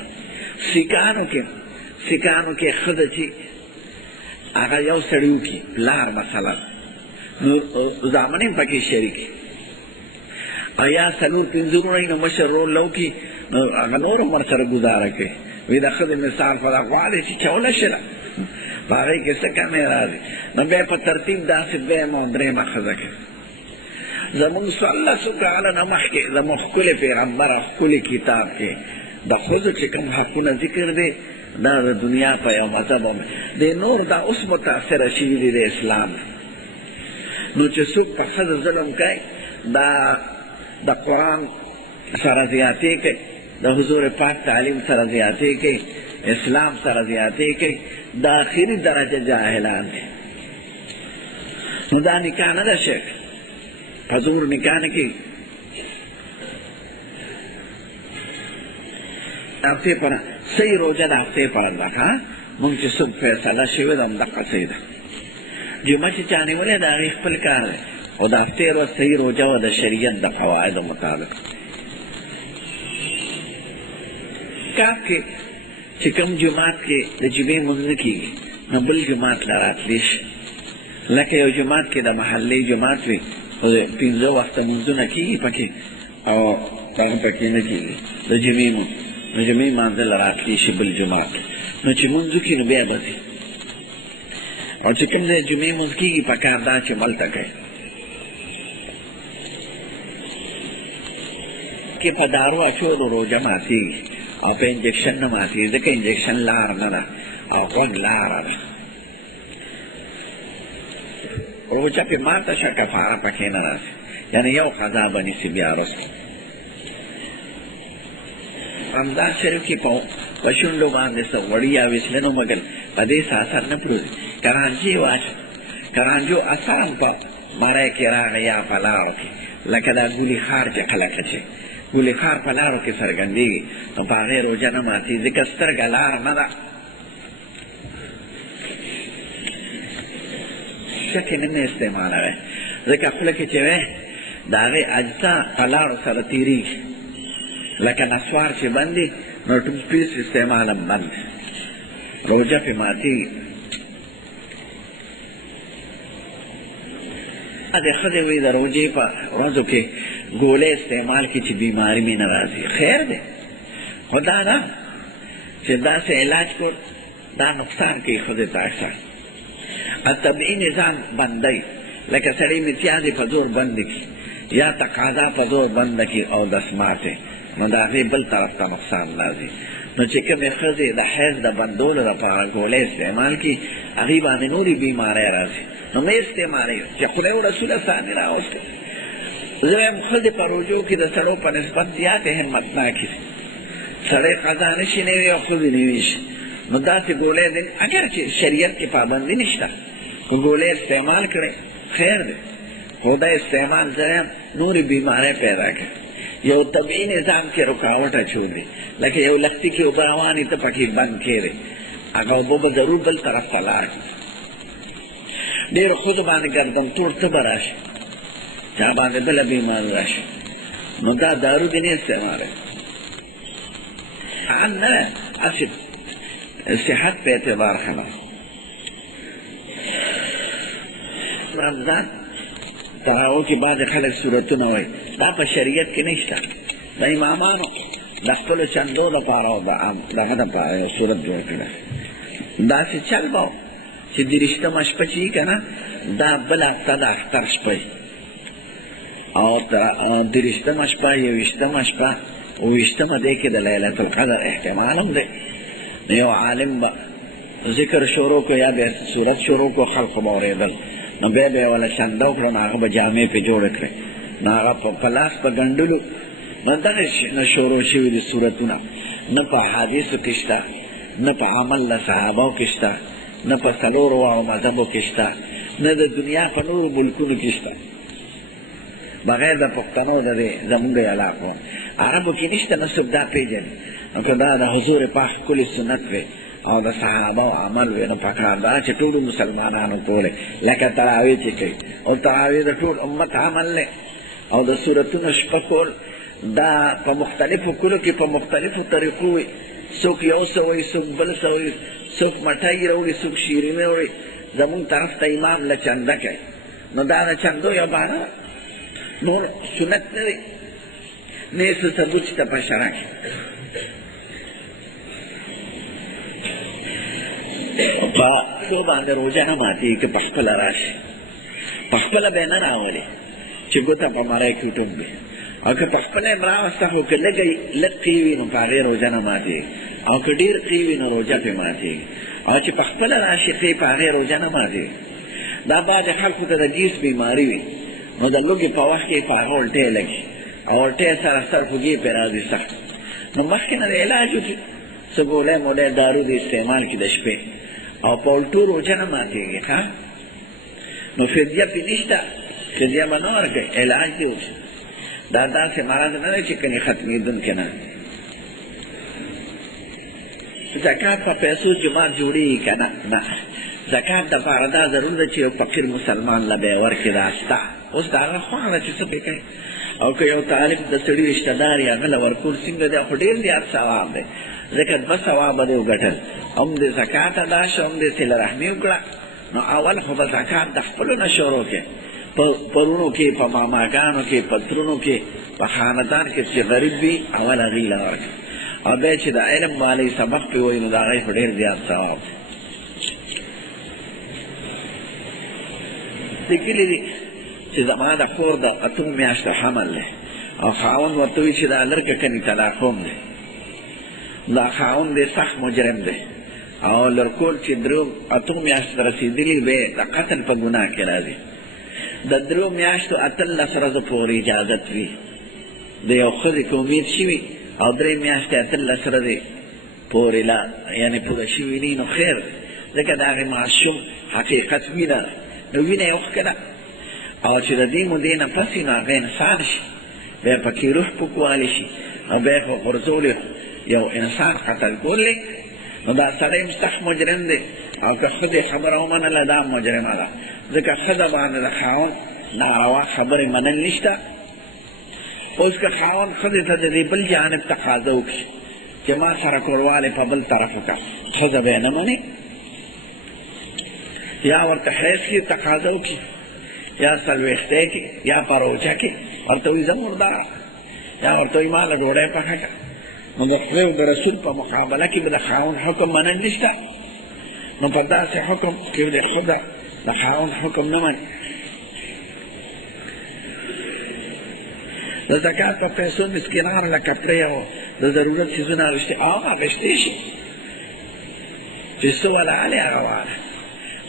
سیکانو کې ښځه چې هغه یو سړي وکړي پلار مثلا نو زامن هم پکې شریک او یا څلور پنځه وروڼه وي نو مشر رول له وکړي نو هغه نور هم ورسره ګزاره کوي. وایي د ښځې مثال په دا غوا دی چې چوله شله په هغې کې څه کمی راځي نو بیا په ترتیب داسې دویمه او درېیمه ښځه کوي. زمونږ 1400 کاله نه مخکې زمونږ ښکلي پیغمبره ښکلي کتاب کې د ښځو چې کوم حقونه ذکر دی دا د دنیا په یو مذهب دی نور دا اوس متاثره شوي دي د اسلام. نو چې څوک په ښځه ظلم کوي دا د قرآن سره زیاتې کوي، د حضور پاک تعلیم سره زیاتې کوي، اسلام سره زیاتې کوي، د آخري درجه جاهلان دي. نو دا نکاح نه ده شیخ، په زور نکاح نه کېږي. هفتې پر صحیح روژه د هفتې پر ده ښه مونږ چې څوک فیصله شوې ده همدغه صحیح ده. جمعه چې چا نیولې د هغې خپل کار دی خو د هفتې ورځ صحیح روژه وه د شریعت د قواعدو مطابق. کاف کې چې کوم جومات کې د جمعې لمونځ نه کېږي نو بل جومات له راتلی شي، لکه یو جومات کې د محلې جومات وي 15 وخته لمونځونه کېږي پکې او هغه پکې نه کېږي د جمعې لمونځ، نو جمعې لمانځه له راتلی شي بل جومات نو چې لمونځ وکړي نو بیا به ځي. او چې کوم ځای جمعې لمونځ کېږي پکار دا چې ملته کوي کې په دارو اچولو روژه ماتېږي او په انجکشن نه ماتېږي ځکه انجکشن لار نه ده او غوږ لاره ده. روژه پې ماته شه کفاره پکې نه راسي، یعنې یو قضا به نیسي بیا وروسته. رمضان شریف کې په شونډو باندې څه غوړي یا وسلنو مګل په دې څه اثر نه پرېږدي. کرانچې واچو، کرانجو اسان په مری کې راغی یا په لارو کې لکه دا ګولي خار چې خلک اچوي ګولي خار په لارو کې څرګندېږي نو په هغې روژه نه ماتېږي ځکه سترګه لار نه ده. روژه کې نه استعمالوئ، ځکه خوله کې چې وی د هغې اجزا کلاړو سره تېرېږي، لکه نسوار چې بند دي نو ټوټ پیس استعمال هم بند دی، روژه پې ماتېږي. د ښځې وی د روژې په ورځو کې ګولۍ استعمال کړي چې بیماري مې نه راځي، خیر دی، خو دا نه چې داسې علاج کول دا نقصان کوي ښځې ته اکثر. طبعي نظام بندوي، لکه سړی متیازې په زور بند کړي یا تقاضا په زور بند کړي او دسماتې، نو د هغې بل طرف ته نقصان راځي. نو چې کومې ښځې د حیض د بندولو لپاره ګولۍ استعمال کړي هغې باندې نورې بیمارۍ راځي، نو مې استعمالوي چې خدای رسول ثاني راوستې. زه وایم ښځې په روژو کې د سړو په نسبت زیاتې همتناکې دي، سړی قضا نشي نیوی او ښځې نیوی شي، نو داسې ګولۍ دی اگر چې شریعت کې پابندي نشته، که ګولۍ استعمال کړئ خیر دی، خو دا استعمال زه وایم نورې بیمارۍ پیدا کوي. یو طبعي نظام کې رکاوټ اچولی، لکه یو لښتي کې اوبه روانې ته پکې بند کړې، هغه اوبه به ضرور بل طرف ته لاړ. ډېرو ښځو باندې ګردنتوړ تبه راشي، چا باندې بله بیماري راشي، نو دا دارو دې نه استعمالوي. عام نه هسې صحت په اعتبار خلا. رمضان تراو کې بعضې خلک صورتونه وایي، دا په شریعت کې نشته، د امامانو د خپلو چندو دپاره او دغه دپاره یو صورت جوړ کړی. داسې چل به و چې دېرشتمه شپه چې وي که نه دا بله هفته د اختر شپه او دېرشتمه شپه یوویشتمه شپه اوویشتمه دی کې د لیلة القدر احتمال هم دی. یو عالم به ذکر شروع کړو یا بیا صورت شروع کړو، خلقو به اورېدل، نو بیا به یې وله چنده وکړو، نو هغه به جامې پې جوړه کړې، نو هغه په لاس په ګنډلو. نو دغه نه شروع شوي دي صورتونه، نه په احادیثو کې شته، نه په عمل له صحابو کې شته، نه په څلورو واړو مذهبو کې شته، نه د دنیا په نورو ملکونو کې شته، بغیر د پښتنو د دې زمونږ علاقو عربو کې نشته، نه څوک دا پېژني. نو که دا د حضور پاک ښکلي سنت وی او د صحابو عمل وی، نو پکار دا چې ټولو مسلمانانو کولې، لکه تراویح چې کوي، او تراویح د ټول امت عمل دی، او د صورتونو شپه کول دا په مختلفو کلو کې په مختلفو طریقو وي، څوک یو څه وایي، څوک بل څه وایي، څوک مټۍ راوړي، څوک شیرینۍ وړي، زمونږ طرف ته امام له چنده کوي. نو دا د چندو یو باره نور سنت نه دی، نه یې څه ثبوت شته په شرع کې. په څو باندې روژه نه ماتېږي که په خپله راشي، په خپله به یې نه راولي چې ګوته په مرۍ کې وټومبي، او که په خپله یې راوسته خو که لږ قی وي نو په هغې روژه نه ماتېږي، او که ډېر قی وي نو روژه پرې ماتېږي، او چې په خپله راشي قی په هغې روژه نه ماتېږي. دا بعضې خلکو ته د ګیس بیماري وي، نو د لوږې په وخت کې په هغه الټۍ لګي، او الټۍ سره سر خوږې پرې راځي سخت، نو مخکې نه د علاج وکړي، څه ګولۍ مولی دارو د استعمال کړي د شپې، او په الټو روژه نه ماتېږي. ښه نو فدیه پې نشته، فدیه به نه ورکوي، علاج دې وشي. دا داسې مرض نه دی چې کنې ختمېدونکی نه. زکات په پیسو جماعت جوړېږي که نه؟ نه، زکات دپاره دا ضرور ده چې یو فقیر مسلمان له به یې ورکړي، دا شته. اوس د هغه خوښه ده چې څه پرې کوي، او که یو طالب د سړي رشته دار یې هغه له ورکول څنګه دی، خو ډېر زیات ثواب دی، ځکه 2 ثوابه دې وګټل، هم د زکات ادا شو، هم د صله رحمي وکړه. نو اول خو به زکات د خپلو نه شروع کړې، په پرونو کې، په ماماګانو کې، په ترونو کې، په خاندان کې چې غریب وي اول هغې له ورکړه، او بیا چې د علم والی سبق پې وایي نو د هغې خو ډېر زیات ثواب دی. لیکلي دي چې زما د خور د 8 میاشتو حمل دی، او خاوند ورته وایي چې دا لرګه کنې طلاقوم دی، دا خاوند دی سخت مجرم دی، او لرکول چې 8 میاشتو ته رسېدلي به د قتل په ګناه کې راځي. د 3 میاشتو 18 ورځو پورې اجازت وي د یو ښځې که امید شوي، او 3 میاشتې 18 ورځې پورې لا یعنې پوره شوي نه نو خیر دی، ځکه د هغې معصوم حقیقت وینه ده، نو وینه یې وښکله، او چې د دې مودې نه پس وي نو هغه انسان شي، بیا پکې روح پوکوالی شي، او بیا یې خو غورځولی یو انسان قتل کولی، نو دا سړی هم سخت مجرم دی، او که خدای خبره ومنله دا مجرمه ده، ځکه ښځه باندې د خاوند ناروا خبرې منل نشته. اوس که خاوند ښځې ته د دې بل جانب تقاضا وکړي چې ما سره کوروالی په بل طرف وکړه، ښځه به یې نه مني، یا ورته حیض کې تقاضا وکړي، یا څلوېښتۍ کې، یا په روژه کې ورته وایي زه مرداره، یا ورته وایي ما له ډوډۍ پخه کړه. نو د خدای او د رسول په مقابله کې به د خاوند حکم منل نشته. نو په داسې حکم کې د ښځه د خاوند حکم نه مني. د زکات په پیسو مسکینانو له کپړې او د ضرورت څیزونه اخیستي، هغه اخیستی شي چې څه وله هلې هغه واله،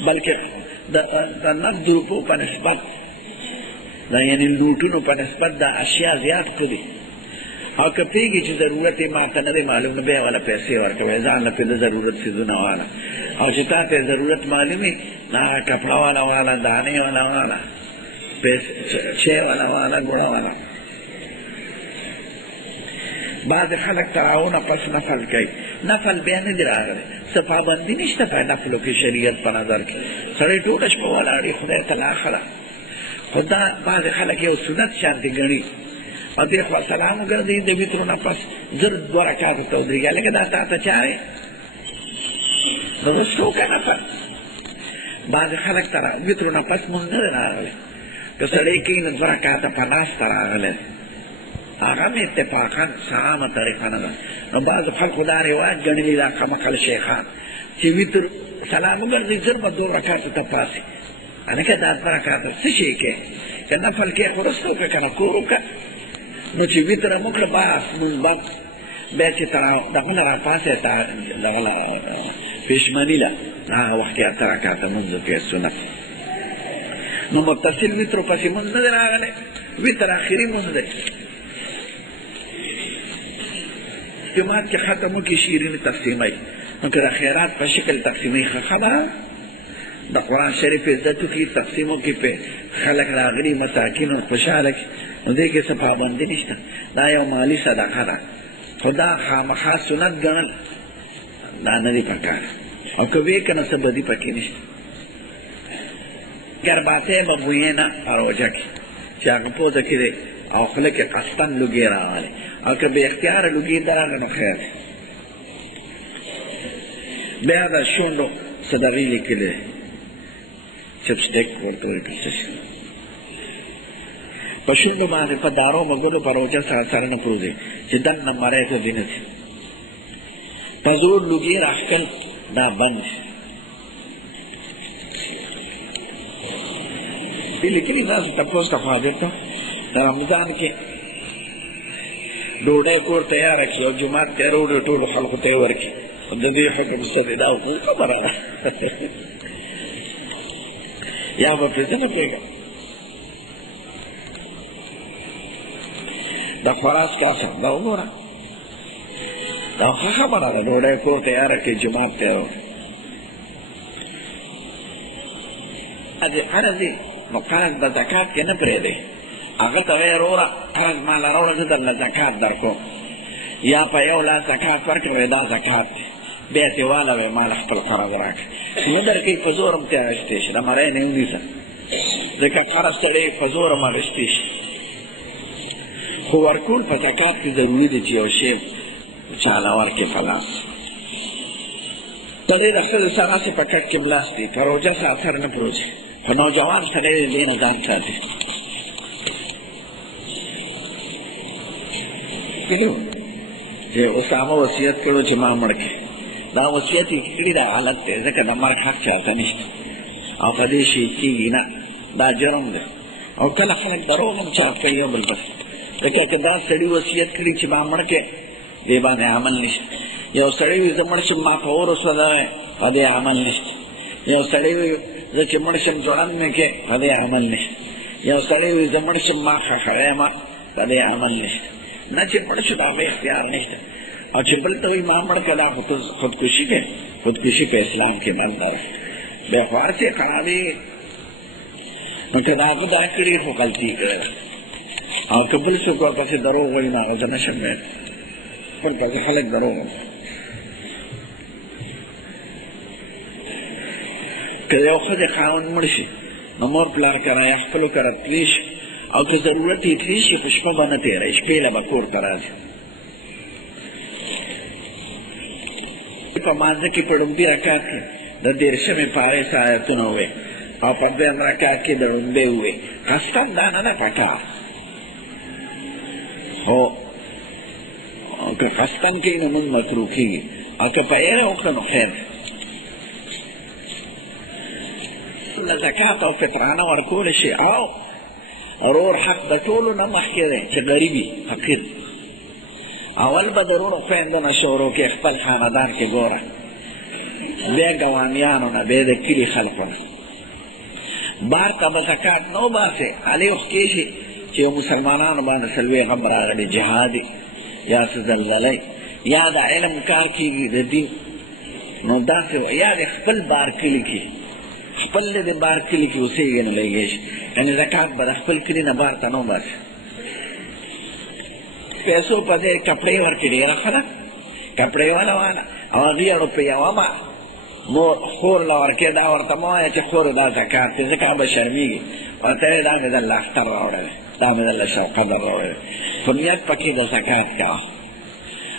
بلکې د نقد روپو په نسبت یعنې لوټونو په نسبت دا اشیا زیات کړي. او که پوهېږي چې ضرورت یې ما ته نه دی معلوم، نو بیا یې والا پیسې ورکوئ، ځان له پې د ضرورت څیزونه واله. او چې تا ته ضرورت معلوم وي نو هغه کپړه والا واله، دانې والا واله، چای والا واله، ګوړه والا. بعض خلک تراونه پس نفل کوي، نفل بیا نه دی راغلی، څه پابندي نشته په نفلو کې شریعت په نظر کې. سړی ټوله شپه ولاړي خدای ته لاښه ده، خو دا بعضې خلک یو سنت شانتې ګڼي او دې خوا سلام وګرځوي د وترو نه پس زر 2 رکعاته ته ودرېږي. لکه دا تا ته چارې نو اوس وکړه نفل. بعضې خلک ته وترو نه پس مونځ نه دی راغلی، که سړی کوي نو 2 رکعاته په ناسته راغلی، هغه هم اتفاقا سلامه طریقه نه ده. نو بعضو خلکو دا رواج ګڼلي دا کمقل شیخان چې وتر سلام وګرځوي زر به 2 رکعاته ته پاسي. هلکه دا 2 رکعاته څه شی کوې؟ که نفل کوې خو وروسته وکړه که نه کور وکړه. نو چې وتر هم وکړه بس مونځ به بیا چې دغه نه راپاسې دغه پېشمني له هغه وخت کې 8 رکعاته مونځ وکړې سنت. نو متصل وترو پسې مونځ نه دی راغلی، وتر آخري مونځ دی. جماعت کې ختم وکړي شیرینې تقسیموي، نو که د خیرات په شکل تقسیموي ښه خبره، د قرآن شریف عزت وکړي، تقسیم وکړي، پې خلک راغلي مساکینو خوشحاله کړي، نو دې کې څه پابندي نشته. دا یو مالي صدقه ده، خو دا خامخا سنت ګڼل دا نه دي پکار. او که ویې که نه څه بدي پکې نشته. ګرباتی به بویې نه په روژه کې چې هغه پوزه کې دی او خوله کې قصدن لوګي راغلی، او که بې اختیاره لوګي درغله نو خیر. بیا د شونډو څه دغې لیکلي چپسټیک ورته وایي که څه شي، په شونډو باندې په دارو مګلو په روژه سره نه پروځي چې دننه مری ته دې نه ځي. په زور لوګي راښکل دا بند شي. دې لیکلي تاسو تپوس ته حاضر ته د رمضان کې ډوډۍ کور تیاره کړي او جومات ته راوړي، ټولو خلکو ته یې ورکړي. د دې حکم څه دی؟ دا خبره ده یا به پرې زه نه پوهېږم. د خوراک کاسه دا وګوره، دا ښه خبره ده، ډوډۍ کور تیاره کړي جومات ته یې راوړي. قرض نو قرض د زکات کې نه پرېږدئ، هغه ته وایي وروره قرض ماله راوړه زه درله زکات در کوم، یا په یو لاس زکات ورکړه دا زکات دی، بیا ترې واله ماله خپل قرض راکړه. نه در کوي په زور هم ترې اخیستی شي، د مری نه یې ونیسه، ځکه قرض سړی په زور هم اخیستی شي. خو ورکول په زکات کې ضروري دی چې یو شی چاله ورکړي په لاس. سړی د ښځې سره هسې په کټ کې ملاس دی، په روژه سره سر نه پروځي، خو نوجوان سړی دی دې نه ځان ساتي. چې اسامه وصیت کړو چې ما مړ کړي، دا وصیت یې کړي دا غلط دی، ځکه د مرګ حق چاته نشته او په دې شهید کېږي نه، دا جرم دی. او کله خلک دروغ هم چاپ کوي یو بل پس، ځکه که دا سړي وصیت کړي چې ما مړ کړي دې باندې عمل نشته. یو سړی وي زه مړ شم ما په اور وسوځوی په دې عمل نشته. یو سړی وي زه چې مړ شم ژوند مې کې په دې عمل نشته. یو سړی وي زه مړ شم ما خښوی یم په دې عمل نشته. نه چې مړ شو د هغه اختیار نشته. او چې بل ته وایي ما مړ کړه دا خودکشي کوي، خودکشي په اسلام کې بند ده. بیا خو هر څه خرابې نو که د هغه دا کړي خو غلطي کړې ده. او که بل څوک ورپسې دروغ وایي نو هغه زه نه شم ویلی، ورپسې خلک دروغ وایي. که یو ښځې خاوند مړ شي نو مور پلار کره یا خپلو کره تللی شي او که ضرورت یې تللی شي خو شپه به نه تېروي شپې له به کور ته راځي په مانځه کې په ړومبي رکعت کې د دېرشمې پارې څه آیتونه ووې او په دویم رکعت کې د ړومبۍ ووې قصدن دا نه ده پکار خو که قصدن کوي نو مونځ مکروه کېږي او که په ایره وکړه نو خیر د زکات او فطرانه ورکولی شي او ورور حق د ټولو نه مخکې دی چې غریب وي فقیر اول به د وروڼو خویندو نه شروع کې خپل خاندان کې ګوره بیا ګاونډیانو نه بیا د کلي خلکو نه بار ته به زکات نه وباسې هلې وخت کېږي چې یو مسلمانانو باندې څلوېښت غم راغلی جهاد یا څه زلزله یا د علم کار کېږي د دین نو داسې یا د خپل بار کلي کې خپل د بار کلي کې اوسېږي نه لګېږي یعنې زکات به د خپل کلي نه بار ته نه وباسي پیسو په دې کپړې ورکړي ډېره ښه ده کپړې والا والا او هغې روپۍ ومه مور خور له ورکې دا ورته مه وایه چې خور دا زکات دی ځکه هغه به شرمېږي ورته یې دا مې دله اختر راوړی دی دا مې دله شوقدر راوړی دی خو نیت پکې د زکات کوه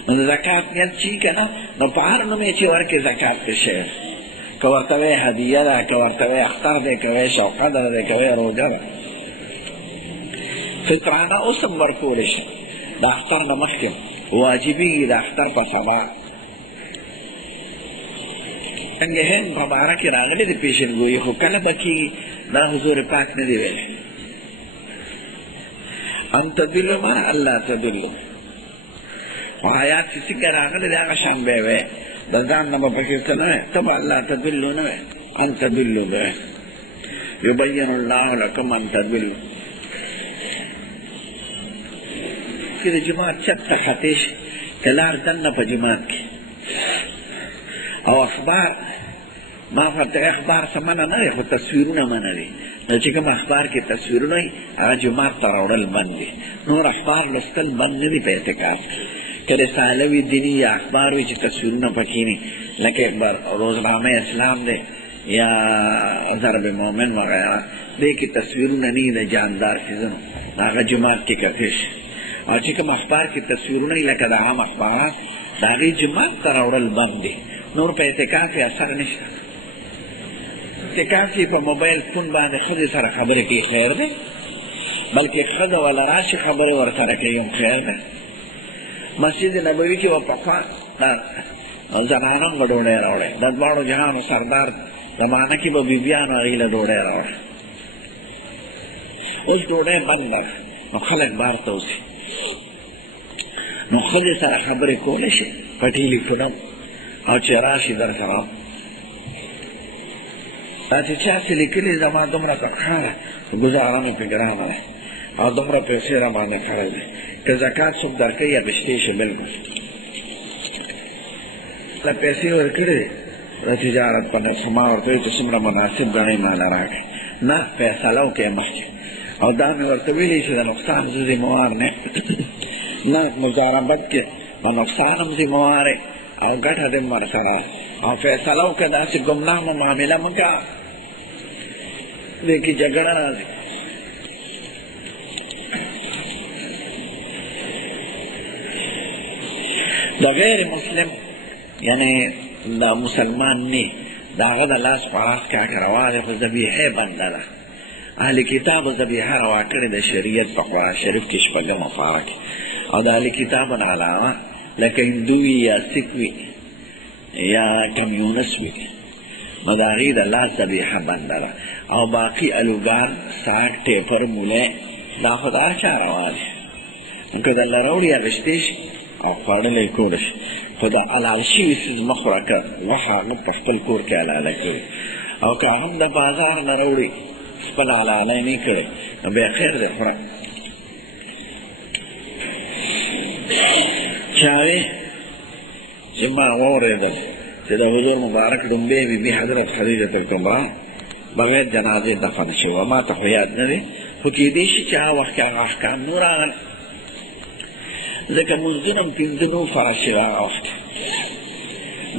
نو د زکات نیت چې که نه نو په هر نوم یې چې ورکې زکات پې شوی که ورته وایې هدیه ده که ورته وایې اختر دی که وایې شوقدر دی که وایې روژه ده فطرانه اوس هم ورکولی شي د اختر نه مخکې واجبېږي د اختر په سبا څنګه هند په باره کې راغلي د پیشنګویي خو کله به کېږي دا حضور پاک نه دی ویلی ان تدلو ما الله تدلو خو آیات چې څنګه راغلی دی هغه شان به یې وایې د ځان نه به پکې څه نه وایې ته به الله تدلو نه وایې ان تدلو به وایې یبین الله لکم ان تدلو کې د جماعت چت ته خطې شي که لار دننه په جماعت کې او اخبار ما ورته اخبار څه منع نه دی خو تصویرونه منع دي نو چې کوم اخبار کې تصویرونه وي هغه جومات ته راوړل بند دي نور اخبار لوستل بند نه دي په اعتکاف که رساله وي دیني یا اخبار وي چې تصویرونه پکې نه لکه روزنامه اسلام دی یا ضرب مومن وغیره دې کې تصویرونه نه د جاندار څیزونو هغه جومات کې کتې شي او چې کوم اخبار کې تصویرونه لکه د عام اخبارات د هغې جومات ته راوړل بند دي نور په اعتکاف یې اثر نشته اعتکاف یې په موبایل فون باندې ښځې سره خبرې کوي خیر دی بلکې ښځه والا راشي خبرې ورسره کوي هم خیر دی مسجد نبوي کې به پخوا زنانو به ډوډۍ راوړی د دواړو جهانو سردار زمانه کې به بیبیانو هغې له ډوډۍ راوړی اوس ډوډۍ بنده ده نو خلک بار ته اوسي نو ښځې سره خبرې کولی شي په ټیلیفون او چې راشي در سره دا چې چا څه لیکلي زما دومره تنخواه ده ګزاره مې پرې ګرانه ده او دومره پیسې را باندې خرج دي که زکات څوک درکوي اخیستې شي بلکل له پیسې ورکړې دي د تجارت په نفس ما ورته وایي چې څومره مناسب ګڼئ ماله راکړئ نه فیصله وکړئ مخکې او دا مې ورته ویلي چې د نقصان زه ذمهوار نه نه مضاربت کې نو نقصان هم ذمهوار او ګټه دې ورسره او فیصله وکړه داسې ګمنامه معامله مه کوه دې کې جګړه راځي د غیر مسلم یعنی د مسلمان نه د هغه د لاس په آس کې هغه روا دی خو ذبیحې بنده ده اهل کتابو ذبیحه روا کړې د شریعت په قرآن شریف کې شپږمه پاره کې او د اهل کتابو نه علاوه لکه هندو وي یا سیک وي یا کمیونست وي نو د هغې د لاس ذبیحه بنده ده او باقي الوګان ساګ ټیپر مولی دا خو د هر چا روا دی که درله راوړي اخیستی شي او خوړلی کولی شي خو د حلال شوي څیز مه خوره که غوښه هغه په خپل کور کې حلاله کړي او که هم د بازار نه راوړي خپل حلالی نه کړی نو بیا خیر دی خوره چاوې چې ما واورېدل چې د حضور مبارک ډومبۍ بي حضرت خدیجة الکبرا بغیر جنازې دفن شوه ما ته خو یاد نه دی خو کېدی شي چې هغه وخت کې هغه احکام نور راغل ځکه مونځونه هم پنځه نو فرض شوي هغه وخت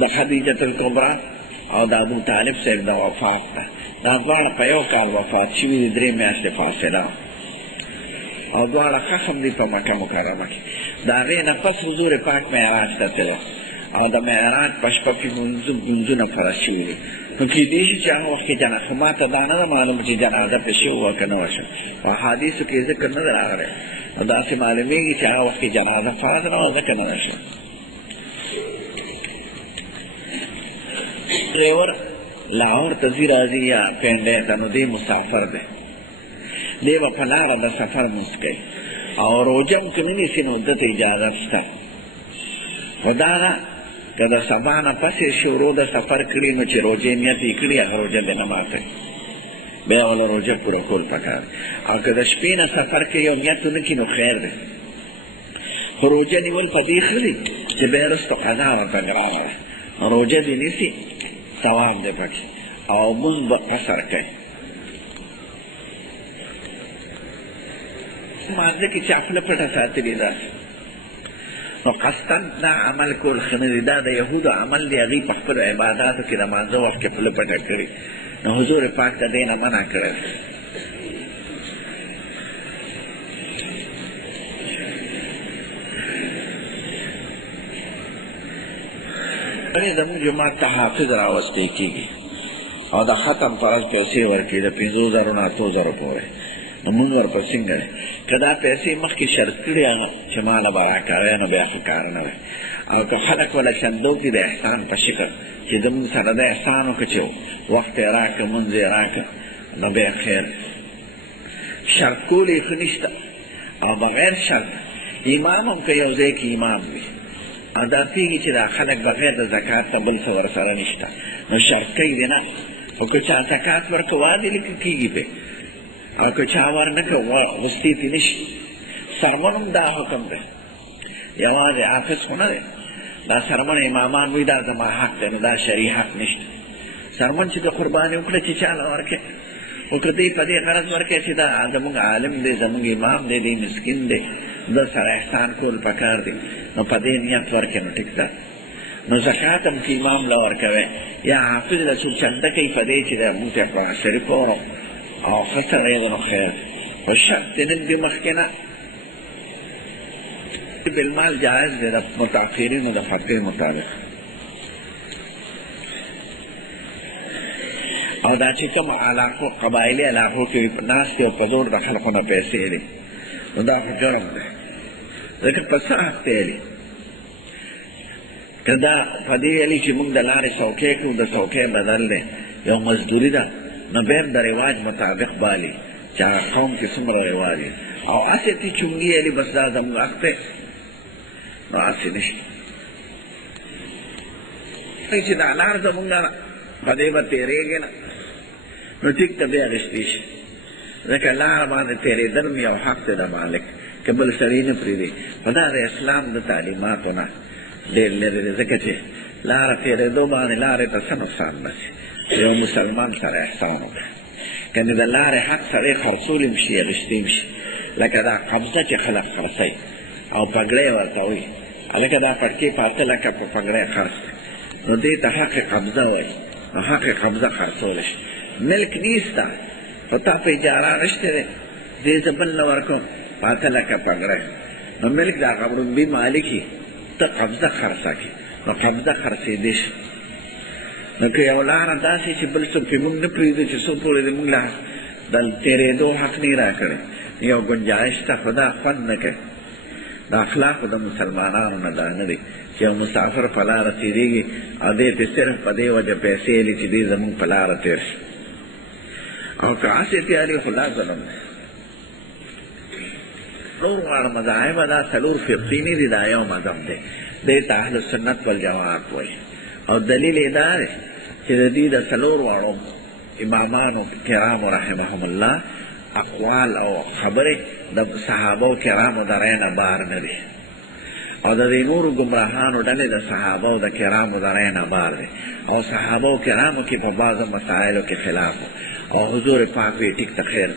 د خدیجة الکبرا او د ابو طالب صاحب د وفات ده، دا دواړه په یو کال وفات شوي دي، 3 میاشتې فاصله او دواړه ښخم دي په مکه مکرمه کې. د هغې نه پس حضور پاک معراج ته تللی او د معراج په شپه کې لمونځونه فرض شوي دي. نو کېدای شي چې هغه وخت کې خو ما ته دا نه ده معلومه چې جنازه پرې شوې وه که نه وه شوې، په احادیثو کې ذکر نه ده راغلی، نو داسې معلومېږي چې هغه وخت کې جنازه فرض نه وه ځکه نه ده شوې. ډریور لاهور ته ځي راځي یا پینډۍ ته، نو دی مسافر دی، دی به په لاره د سفر مونځ کوي او روژه هم که نه نیسي نو ده ته اجازت شته. خو دا ده که د سبا نه پسې شروع د سفر کړي نو چې روژې نیت یې کړي هغه روژه دې نه ماتوي، بیا وله روژه پوره کول پکار دی. او که د شپې نه سفر کوي او نیت ونه کړي نو خیر دی، خو روژه نیول په دې ښه دي چې بیا وروسته قضا ورته ګرانه ده. روژه دې نیسي ثواب دی پکې او مونځ به قصر کوي. مانځه کې چې خپله پټه ساتلې ده نو قصدن دا عمل کول ښه نه دي، دا د یهودو عمل دی، هغوی په خپلو عباداتو کې د مانځه وخت کې خپله پټه کړي، نو حضور پاک د دې نه منع کړی دی. زموږ جومات ته حافظ راوستی کېږي او د ختم په ورځ پیسې ورکوي د 5,000 نه 8,000 پورې، نو مونږ ورپسې څنګه دی که دا پیسې مخکې شرط کړي چې ماله به راکوی نو بیا ښه کار نه وی. او که خلک وله چندو کړي د احسان په شکل چې زمونږ سره د احسان وکړه چې وخت یې راکړه مونځ یې راکړه نو بیا خیر. شرط کول یې ښه نشته او بغیر شرط امام هم که یو ځای کې امام وي او دا پوهېږي چې دا خلک بغیر د زکات ته بل څه ورسره نشته نو شرط کوي دی نه. خو که چا زکات ورکړه وعدې لیکل کېږي پرې، او که چا ورنکړه غوستې ترې نه شي. سرمن هم دا حکم دی، یوازې حافظ خو نه دی، دا سرمن امامان وایي دا زما حق دی، نو دا شرعي حق نشته. سرمن چې د قرباني وکړه چې چاله ورکړي، خو که دی په دې غرض ورکړي چې دا زموږ عالم دی، زموږ امام دی، دی مسکین دی، ده سره احسان کول پکار دی، نو په دې نیت ورکړي نو ټیک ده. نو زکات هم که امام له ورکوي یا حافظ له څوک چنده کوي په دې چې د مونږ ته قرآن شریف وورو او ښه سړی ده نو خیر. خو شرط دې نه دي مخکې نه بالمال جایز دی د متأخرینو د فتوی مطابق. او دا چې کوم علاقو قبایلي علاقو کې ناست او په زور د خلکو نه پیسې دي نو دا خو جرم دی، ځکه په څه حق دی علي که دا په دې علي چې موږ د لارې څوکۍ کوو د څوکۍ بدل دی یو مزدوري ده نو بیا هم د رواج مطابق بالي چې هغه قوم کې څومره رواج دي. او هسې تی چونګي علي بس دا زموږ حق دی نو هسې نشته چې دا لار زموږ نه په دې به تېرېږي نه نو ټیک ته بیا اخیستې شي، ځکه لاره باندې تېرېدل هم یو حق دی د مالک که بل سړي نه پرېږدي. خو دا د اسلام د تعلیماتو نه ډېر لرې دی، ځکه چې لاره تېرېدو باندې لارې ته څه نقصان رسي. یو مسلمان سره احسان وکړه، کنې د لارې حق سړی خرڅول هم شي اخیستې هم شي، لکه دا قبضه چې خلک خرڅوي او پګړۍ ورته وایي هلکه دا پټکې په 8 لکه په پګړۍ خرڅ نو دې ته حق قبضه وایي، نو حق قبضه خرڅولی شي. ملک نیسته خو تا په اجاره اخیستی دی، دې زه بل نه ورکوم په 8 لکه پګړۍ، نو ملک د هغه ړومبي مالک یې ته قبضه خرڅه کړي نو قبضه خرڅېدی شي. نو که یو لاره داسې چې بل څوک پرې موږ نه پرېږدو چې څو پورې د موږ له د تېرېدو حق نه یې راکړی یو ګنجایش شته، خو دا خوند نه کوي. د اخلاقو د مسلمانانو نه دا نه دی چې یو مسافر په لاره تېرېږي او دې ته صرف په دې وجه پیسې لي چې دې زموږ په لاره تېر شي. او که هسې تیاري خو لا ظلم دی. نور واړه مذاهبه دا 4 فقهي نه دي، دا یو مذهب دی، دې ته اهل سنت والجماعت وایي. او دلیل یې دا دی چې د دې د 4 واړو امامانو کرامو رحمهم الله اقوال او خبرې د صحابو کرامو د رای نه بار نه دي، او د دې نورو ګمراهانو ډلې د صحابو د کرامو د رای نه بار دي. او صحابو کرامو کې په بعضو مسایلو کې خلاف او حضور پاک وی ټیک ته خیر.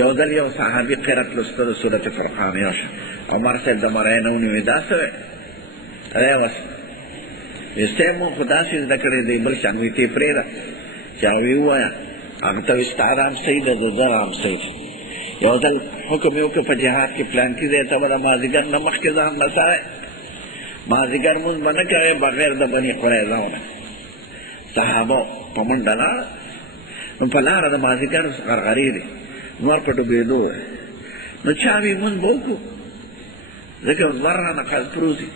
یو ځل یو صحابي قرأت لوسته د سورت فرقان یو شو، عمر صاحب د مرای نه ونیوې دا څه وی وسته مو خدا سي ذکرې دی بل شانوي تی پرېدا چا وی وایا هغه ته استادام سید د درام سید یو ځل حکم یو په جهاد کې پلان کې دی ته ولا مازیګر نه مخکې ځان مسای مازیګر مون باندې کوي بغیر د بني قریظه صحابه په منډه نو په لاره د مازیګر غرغرې دی نور په ډوبېدو نو چا وی مونږ وکړو ځکه ورنه نقل پروزي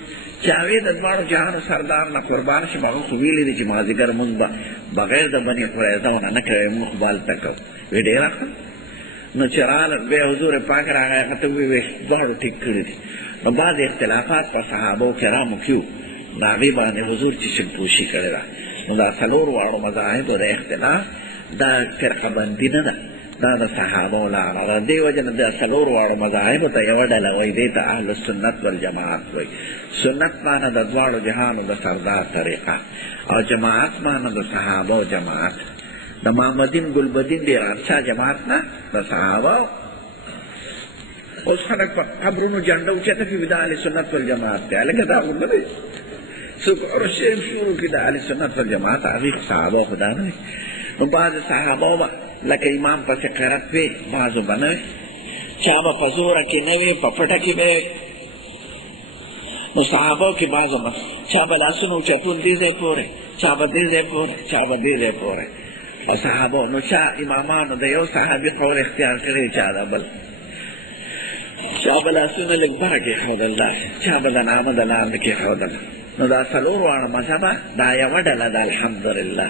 چاوی د دواړو جهانو سردار نه قربان شي هغه خو ویلي دي چې مازدیګر مونږ به بغیر د بني قریظه نه کوو مونږ به هلته کوو وی ډېره ښه نو چې راغله بیا حضور پاک راغی هغه ته وویې دواړو ټیک کړي دي نو بعض اختلافات په صحابو کرامو کې وو د هغې باندې حضور چې شکپوشي کړې ده نو دا څلور واړو مذاهبو د اختلاف دا فرقه بندي نه ده دا د صحابو لاره ده دې وجه نه د څلور واړو مذاهبو ته یوه ډله وایي دې ته اهل السنت والجماعت وایي سنت معنی د دواړو جهانو د سردار طریقه او جماعت معنی د صحابو جماعت د محمدین ګلبدین د ارشا جماعت نه د صحابو اوس خلک په قبرونو جنډه اوچته کوي د اهل سنت والجماعت دی هلکه دا خو نه دی څوک عرشیم شروع کړي د اهل سنت والجماعت هغې صحابو خو دا نه دی نو بعض صحابو به لکه امام پسې قرت وي بعضو به نه وي چا به په زوره کې نه وي په پټه کې به وي نو صحابو کې بعضو به چا به لاسونه اوچتون دې ځای پورې چا به دې ځای پورې چا به دې ځای پورې او صحابو نو چا امامانو د یو صحابي قول اختیار کړی چا د بل چا به لاسونه لږ بره کېښودل داسې چا به د نامه د لاندې کېښودل نو دا څلور واړه مذهبه دا یوه ډله ده الحمدلله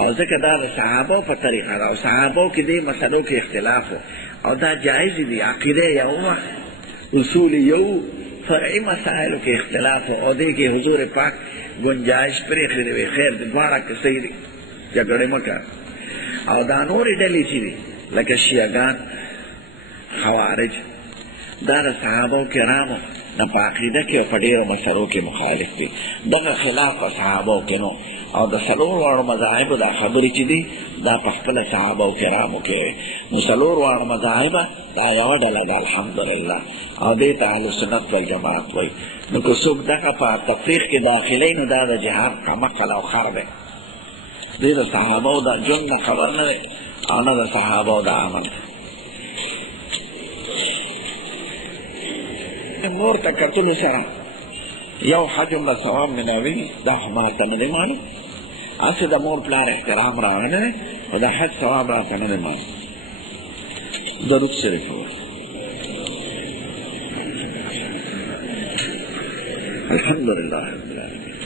او ځکه دا د صحابو په طریقه ده او صحابو کې دې مسلو کې اختلاف و او دا جایز دي عقیده یو وه اصول یو فرعي مسایلو کې اختلاف و او دې کې حضور پاک گنجایش پرېښې دی خیر د دواړه کې صحیح دي جګړې مه کوه او دا نورې ډلې چې دي لکه شیعګان خوارج دا د صحابو کرامو نه په عقیده کې او په ډېرو مسلو کې مخالف دي دغه خلاف په صحابو کې نو او د څلور واړو مذاهبو دا خبرې چې دي دا په خپله صحابو کرامو کې نو څلور واړو مذاهبه دا یوه ډله ده الحمدلله او دې ته اهل سنت والجماعت وایي نو که څوک دغه په تفریق کې داخلي نو دا د جهاد قمقل او خر دی دې د صحابو د ژوند نه خبر نه دی او نه د صحابو د عمل مور ته کتلو سره یو حجم د ثواب ملاوي دا خو ما ته نه دی معلوم هسې د مور پلار احترام راغلی دی او د حج ثواب راته نه دی معلوم درود شریف الحمدلله رب العالمین